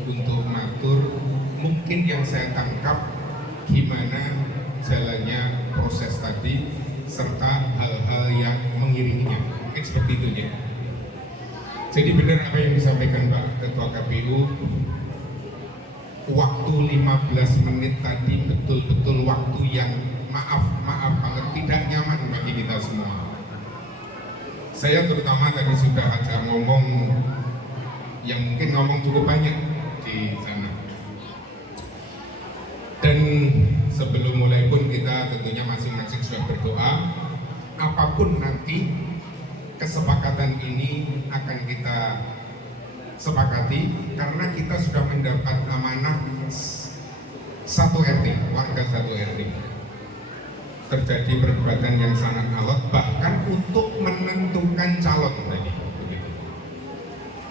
untuk matur. Mungkin yang saya tangkap gimana jalannya proses tadi serta hal-hal yang mengiringinya. Mungkin seperti itu ya. Jadi benar apa yang disampaikan Pak Ketua KPU. Waktu 15 menit tadi betul-betul waktu yang maaf banget tidak nyaman bagi kita semua. Saya terutama tadi sudah ada ngomong yang mungkin ngomong cukup banyak di sana. Dan sebelum mulai pun kita tentunya masing-masing sudah berdoa. Apapun nanti kesepakatan ini akan kita sepakati, karena kita sudah mendapat amanah satu RT, warga satu RT. Terjadi perdebatan yang sangat alot, bahkan untuk menentukan calon tadi. Begitu.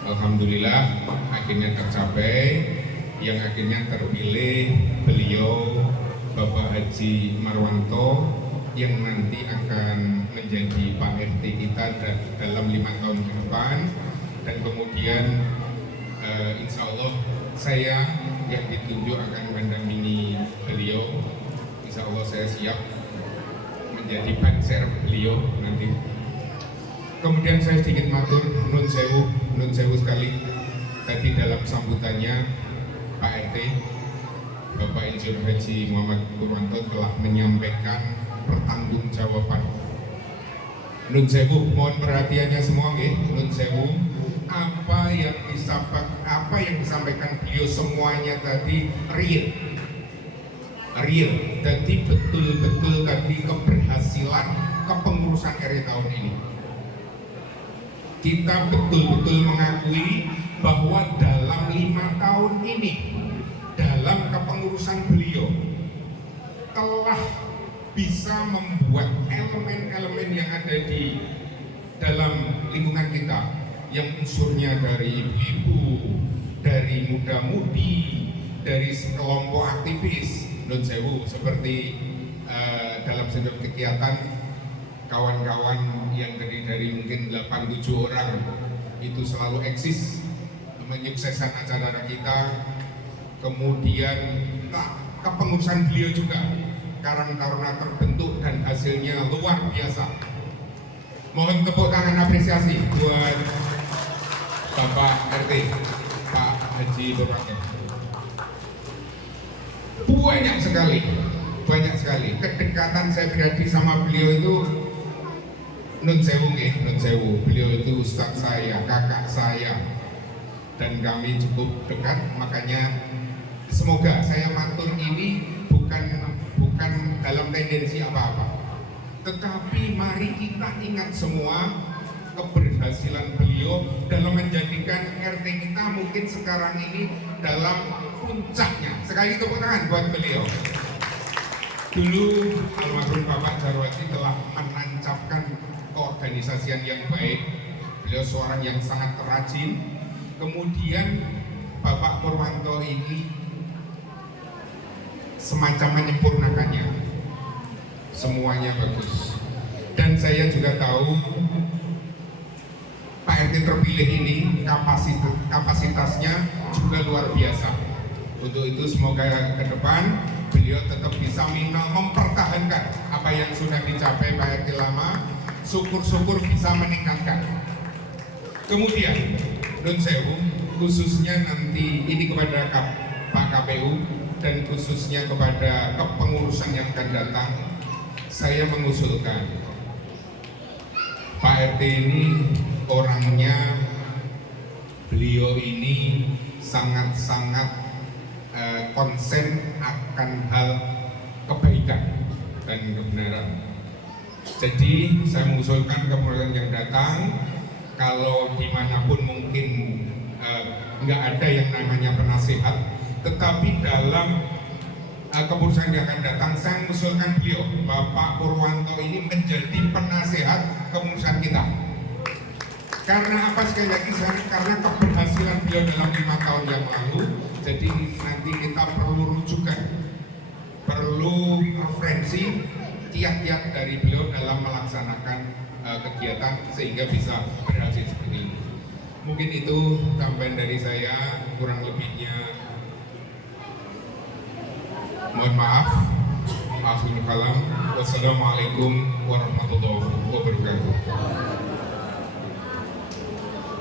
Alhamdulillah akhirnya tercapai. Yang akhirnya terpilih beliau Bapak Haji Marwanto yang nanti akan menjadi Pak RT kita dalam 5 tahun ke depan, dan kemudian insya Allah saya yang ditunjuk akan mendampingi beliau. Insya Allah saya siap menjadi banser beliau nanti. Kemudian saya sedikit matur nun sewu sekali tadi dalam sambutannya Pak RT, Bapak Insinyur Haji Muhammad Purwanto telah menyampaikan pertanggungjawaban. Nun sewu, mohon perhatiannya semua, nun sewu. Apa yang disampaikan beliau semuanya tadi real. Jadi betul-betul tadi keberhasilan kepengurusan RI tahun ini. Kita betul-betul mengakui bahwa dalam 5 tahun ini, dalam kepengurusan beliau telah bisa membuat elemen-elemen yang ada di dalam lingkungan kita, yang unsurnya dari ibu-ibu, dari muda-mudi, dari sekelompok aktivis, nun sewu, seperti dalam setiap kegiatan kawan-kawan yang terdiri dari mungkin 8-7 orang itu selalu eksis menyukseskan acara kita. Kemudian kepengurusan beliau juga Karang Taruna terbentuk dan hasilnya luar biasa. Mohon tepuk tangan apresiasi buat Bapak RT Pak Haji Purwanto. Banyak sekali kedekatan saya pribadi sama beliau itu nun sewu. Beliau itu ustadz saya, kakak saya, dan kami cukup dekat. Makanya semoga saya matur ini bukan dalam tendensi apa-apa, tetapi mari kita ingat semua keberhasilan beliau dalam menjadikan RT kita mungkin sekarang ini dalam puncaknya. Sekali tepuk tangan buat beliau. Dulu almarhum Bapak Jarwati telah menancapkan keorganisasian yang baik. Beliau seorang yang sangat rajin. Kemudian Bapak Purwanto ini semacam menyempurnakannya. Semuanya bagus. Dan saya juga tahu Pak RT terpilih ini kapasitasnya juga luar biasa. Untuk itu semoga ke depan beliau tetap bisa mempertahankan apa yang sudah dicapai Pak RT lama, syukur-syukur bisa meningkatkan. Kemudian nun sewu, khususnya nanti ini kepada Pak KPU dan khususnya kepada kepengurusan yang akan datang, saya mengusulkan Pak RT ini orangnya, beliau ini sangat-sangat konsen akan hal kebaikan dan kebenaran. Jadi saya mengusulkan kepengurusan yang datang, kalau dimanapun mungkin nggak ada yang namanya penasihat, tetapi dalam kepengurusan yang akan datang saya mengusulkan beliau Bapak Purwanto ini menjadi penasihat kepengurusan kita. Karena apa, sekali lagi karena keberhasilan beliau dalam 5 tahun yang lalu, jadi nanti kita perlu rujukan, perlu referensi kiat-kiat dari beliau dalam melaksanakan kegiatan sehingga bisa berhasil seperti ini. Mungkin itu tambahan dari saya, kurang lebihnya mohon maaf. Maafin kalam. Wassalamualaikum warahmatullahi wabarakatuh.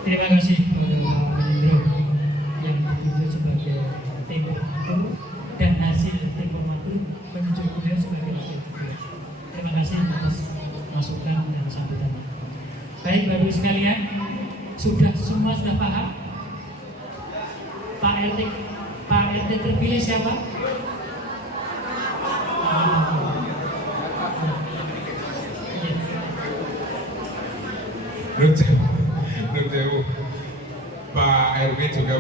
Terima kasih kepada Pak Menindro yang ditunjuk sebagai tim formatur dan hasil tim formatur menunjuk beliau sebagai wakil ketua. Terima kasih atas masukan dan sambutannya. Baik Bapak Ibu sekalian, semua sudah paham? Pak RT terpilih siapa? Pak RW juga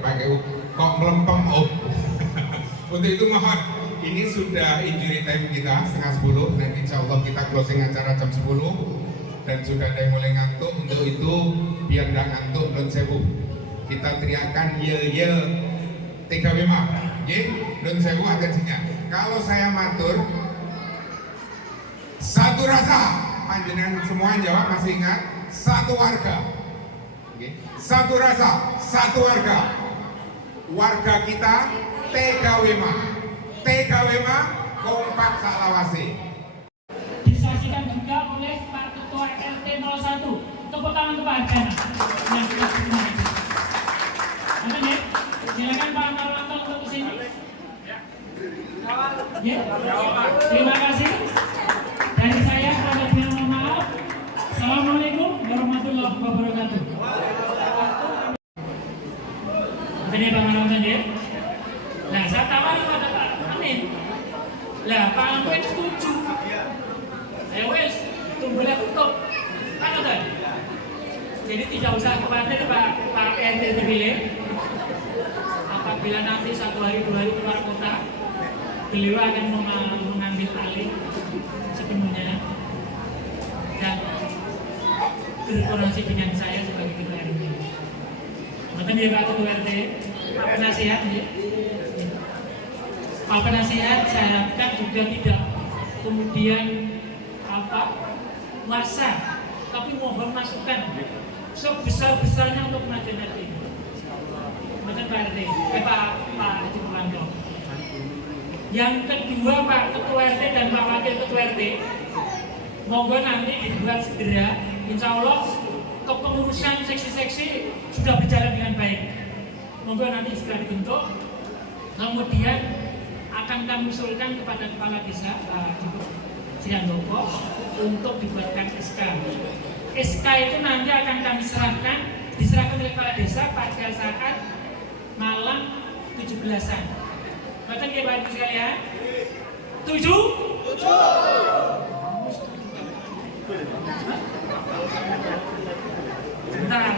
pakai kok melempem Untuk itu mohon, ini sudah injury time kita 9:30, nanti insya Allah kita closing acara jam 10 dan sudah ada yang mulai ngantuk. Untuk itu biar nggak ngantuk, non sewu, kita teriakkan yel TKW mah, non sewu atensinya. Kalau saya matur satu rasa, panjenengan semua jawab masih ingat, satu warga. Satu rasa, satu warga. Warga kita TKW mah kompak salawase. Disaksikan juga oleh Pak Ketua RT 01. Tepuk tangan untuk Pak Arjana. Amin ya. Silakan Pak Marwanto untuk kesini. Ya. Terima kasih. Dari saya kepada beliau mohon maaf. Assalamualaikum warahmatullahi wabarakatuh. Ini Pak Marwanto ya. Nah, saya tawari pada Pak Amin. Lah, Pak Amin setuju. Wes, tunggulah tutup. Kan ada. Jadi tidak usah khawatir Pak RT terpilih. Apabila nanti 1 hari 2 hari keluar kota, beliau akan mengambil alih sepenuhnya dan berkoordinasi dengan saya sebagai ketua RT. Mungkin ya Pak Ketua RT, Pak Penasihat ya. Pak Penasihat saya harapkan juga tidak kemudian puasa, tapi mohon masukan sebesar-besarnya untuk kemajuan RT. Betul Pak RT, Pak Haji Purwanto. Yang kedua Pak Ketua RT dan Pak Wakil Ketua RT, monggo nanti dibuat segera. Insya Allah kepengurusan seksi-seksi sudah berjalan dengan baik. Monggo nanti segera dibentuk. Kemudian akan kami usulkan kepada Kepala Desa Pak Sriandoko untuk dibuatkan SK. SK itu nanti akan kami diserahkan oleh Kepala Desa pada saat malam 17-an. Betul ya Bapak Ibu sekalian? Tujuh? Sebentar.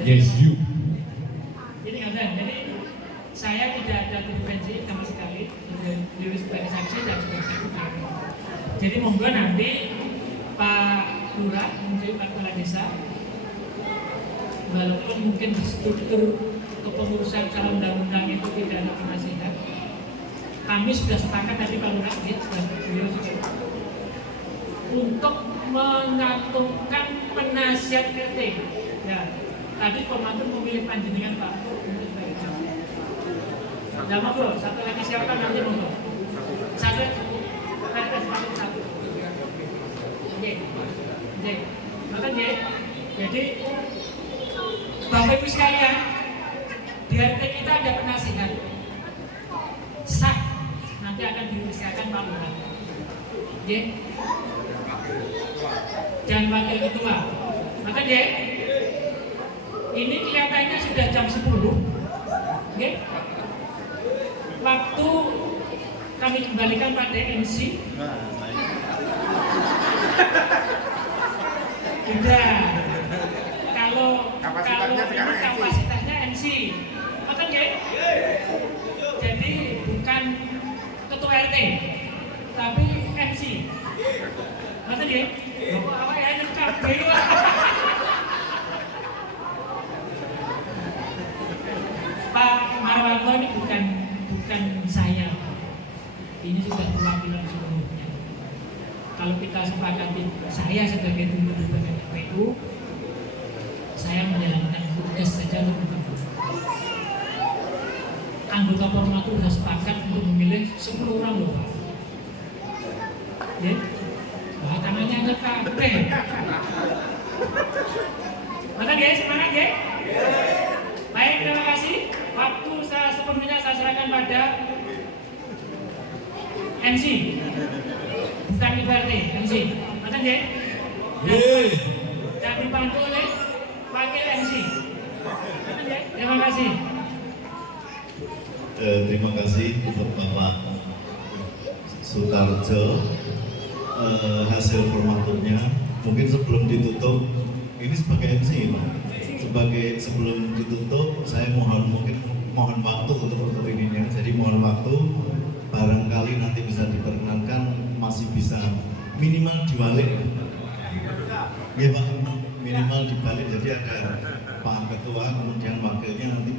Yes, you. Jadi saya tidak ada intervensi sama sekali. Beliau sebagai saksi dan sebagai saksi. Jadi monggo nanti Pak Lurah, mungkin Pak Kepala Desa, walaupun mungkin struktur kepengurusan secara undang-undang itu tidak ada penasihat, kami sudah sepakat tadi Pak Lurah, beliau sudah untuk menyatukan penasihat RT. Ya, tadi pematur memilih panjenengan Pak untuk sebagai saksi. Nah, monggo satu lagi siapa nanti monggo. Satu satu. Maka jadi Bapak Ibu sekalian, di RT kita ada penasihat sah, nanti akan diusahakan Pak Lurah, dan wakil ketua. Maka ini kelihatannya sudah jam 10. Waktu kami kembalikan pada MC. Udah. Kalau ini kapasitasnya MC. Betul ya? Jadi bukan ketua RT, tapi MC. Betul ya? Awak ya nyekap dewa. Pak Marwanto ini bukan saya. Ini sudah perwakilan seluruhnya. Kalau kita sepakati, saya sebagai pimpinan KPU, saya menjalankan tugas saja untuk membantu. Anggota Formatur sudah sepakat untuk memilih 10 orang loh Pak. Ya, wah tangannya agak kabeh. Maka semangat ya. Baik, terima kasih. Waktu saya sepenuhnya saya serahkan pada MC. Bukan IPRT, MC. Maka dan dibantu oleh wakil MC. Terima kasih. Terima kasih untuk Bapak Sutarjo. Hasil formaturnya mungkin sebelum ditutup ini sebagai MC Pak. Sebelum ditutup saya mohon waktu untuk ininya. Jadi mohon waktu, barangkali nanti bisa diperkenankan masih bisa minimal dibalik. Iya Pak, minimal dibalik. Jadi ada Pak Ketua kemudian wakilnya nanti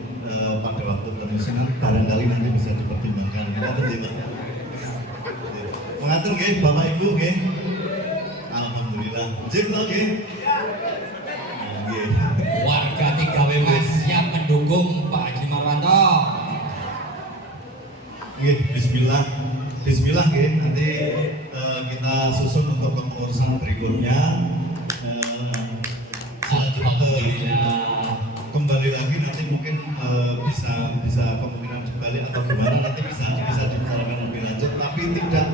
pada waktu penyusunan barangkali nanti bisa dipertimbangkan. Ngatur ya Pak. Mengatur nggih Bapak Ibu nggih. Alhamdulillah. Jiplo nggih. Warga 3W siap mendukung Pak Haji Marwanto. Bismillah nanti kita susun untuk kepengurusan berikutnya. Kembali lagi nanti mungkin bisa kemungkinan dibalik atau gimana nanti bisa dibicarakan lebih lanjut, tapi tidak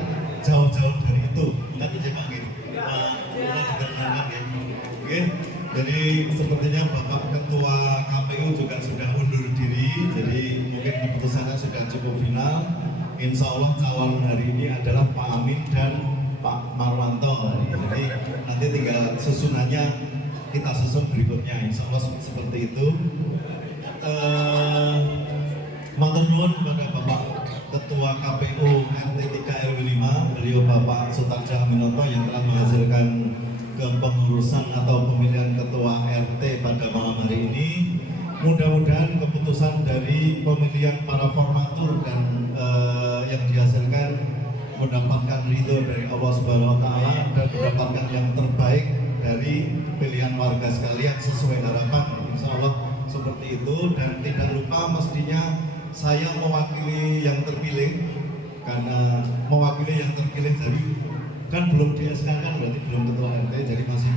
jauh-jauh dari itu. Nanti coba jadi sepertinya Bapak Ketua KPU juga sudah undur diri, jadi mungkin keputusannya sudah cukup final. Insya Allah calon hari ini adalah Pak Amin dan Pak Marwanto. Jadi nanti tinggal susunannya kita susun berikutnya. Insya Allah seperti itu. Matur nuwun kepada Bapak Ketua KPU RT 3 RW 5, beliau Bapak Sutarjo Aminoto yang telah menghasilkan kepengurusan atau pemilihan ketua RT pada malam hari ini. Mudah-mudahan keputusan dari pemilihan para formatur dan yang dihasilkan mendapatkan ridho dari Allah Subhanahu Wa Taala dan mendapatkan yang terbaik dari pilihan warga yang sesuai harapan, insya Allah seperti itu. Dan tidak lupa mestinya saya mewakili yang terpilih, karena mewakili yang terpilih dari kan belum di SK kan, berarti belum ketua RT, jadi masih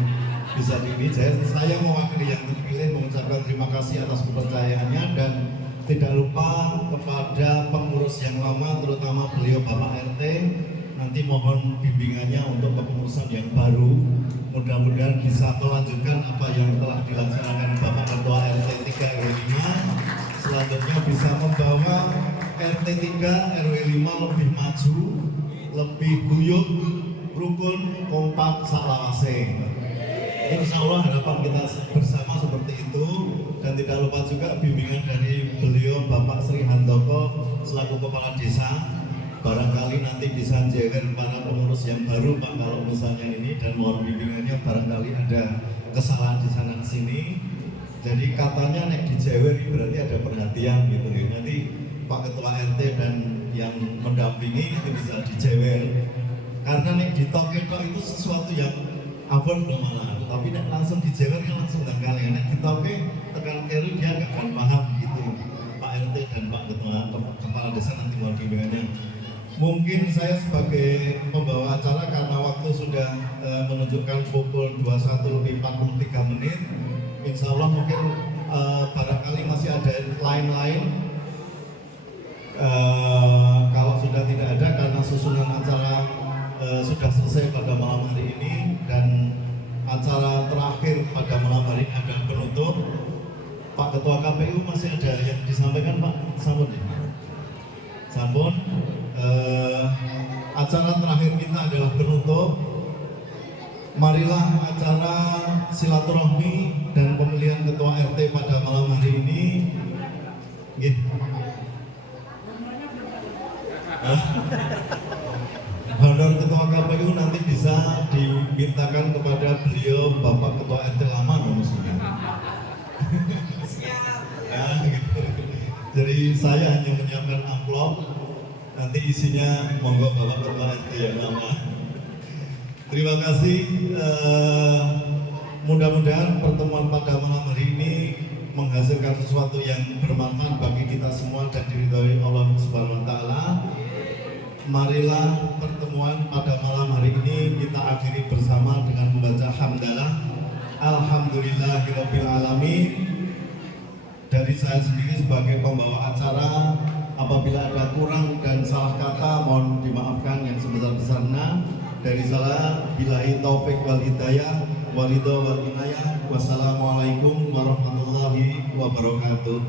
bisa dipilih. Saya mewakili yang terpilih mengucapkan terima kasih atas kepercayaannya, dan tidak lupa kepada pengurus yang lama, terutama beliau Bapak RT, nanti mohon bimbingannya untuk kepengurusan yang baru. Mudah-mudahan bisa melanjutkan apa yang telah dilaksanakan Bapak Ketua RT 3 RW 5. Selanjutnya bisa membawa RT 3 RW 5 lebih maju, lebih guyup, rukun, kompak, salawase. Insya Allah harapan kita bersama seperti itu. Dan tidak lupa juga bimbingan dari beliau Bapak Sri Handoko selaku Kepala Desa. Barangkali nanti bisa jewer para pengurus yang baru Pak kalau misalnya ini, dan mohon bimbingannya barangkali ada kesalahan di sana sini. Jadi katanya nek dijewer berarti ada perhatian gitu ya. Nanti Pak Ketua RT dan yang mendampingi itu bisa dijewer. Karena nek ditok-tok itu sesuatu yang abon malah, tapi nek langsung dijewer kan langsung dangkal. Nek ditoke tekan kiri dia nggak akan paham gitu. Pak RT dan Pak Ketua Kepala Desa nanti mohon bimbingannya. Mungkin saya sebagai pembawa acara karena waktu sudah menunjukkan pukul 21:43 menit. Insya Allah mungkin barangkali masih ada lain-lain. Kalau sudah tidak ada karena susunan acara sudah selesai pada malam hari ini, dan acara terakhir pada malam hari ini adalah penutup. Pak Ketua KPU masih ada yang disampaikan Pak? Sampun ya? Sampun. Acara terakhir kita adalah penutup. Marilah acara silaturahmi dan pemilihan ketua RT pada malam hari ini. Honor ketua KPU nanti bisa dimintakan kepada beliau Bapak Ketua RT lama maksudnya. Nah, gitu. Jadi saya hanya menyiapkan amplop. Nanti isinya monggo Bapak Ketua RT yang lama. Terima kasih. Mudah-mudahan pertemuan pada malam hari ini menghasilkan sesuatu yang bermanfaat bagi kita semua dan diridhoi Allah Subhanahu wa taala. Marilah pertemuan pada malam hari ini kita akhiri bersama dengan membaca hamdalah. Alhamdulillahirabbil alamin. Dari saya sendiri sebagai pembawa acara, apabila ada kurang dan salah kata mohon dimaafkan yang sebesar-besarnya. Dari saya billahi taufik wal hidayah walido wal inayah. Wassalamualaikum warahmatullahi wabarakatuh.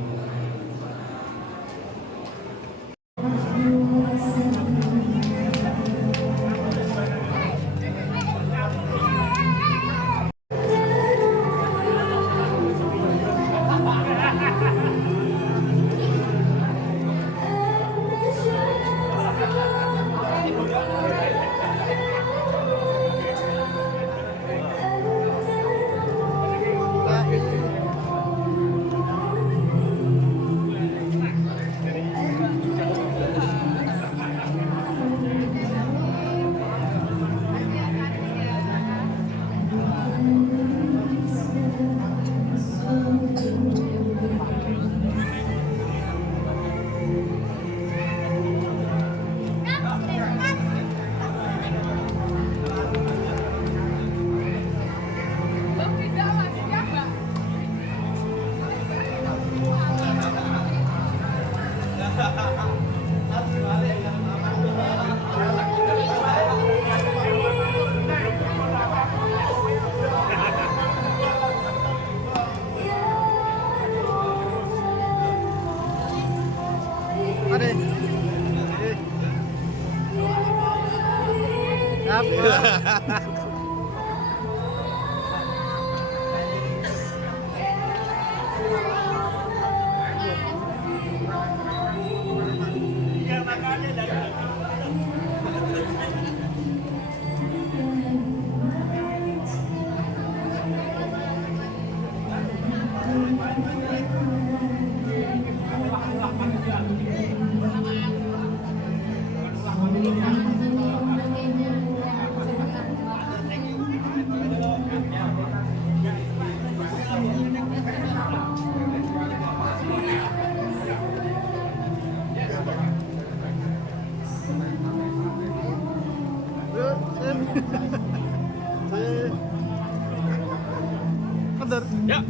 mundur. Ya.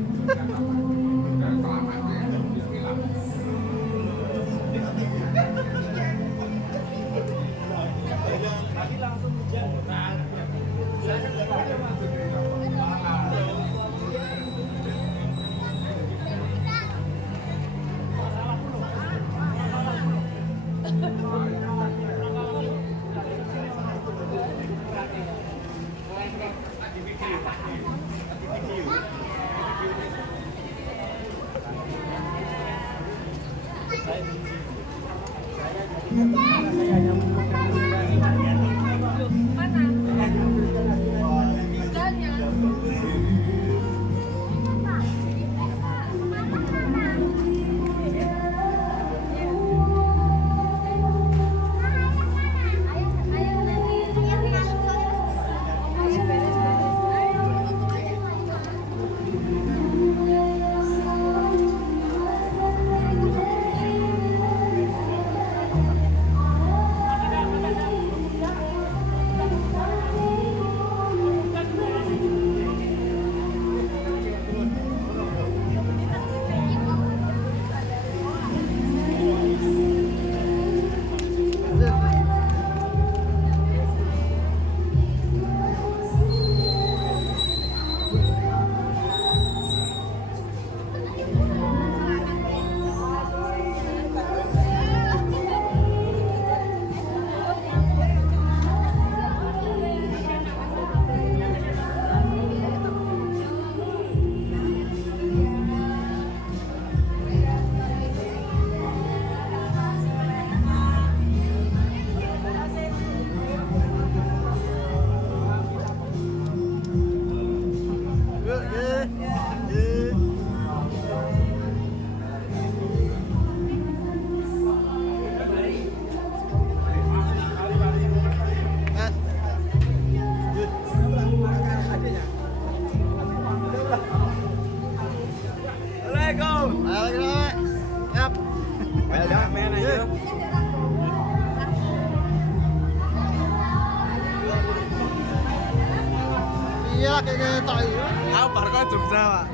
Iya kayak gitu ya. Apa kau Jogja, Pak?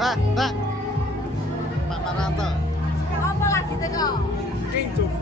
Pak Pak Maranto. Apa lagi teko? King Jog.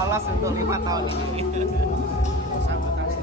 Lolos untuk 5 tahun ini. Sabotase.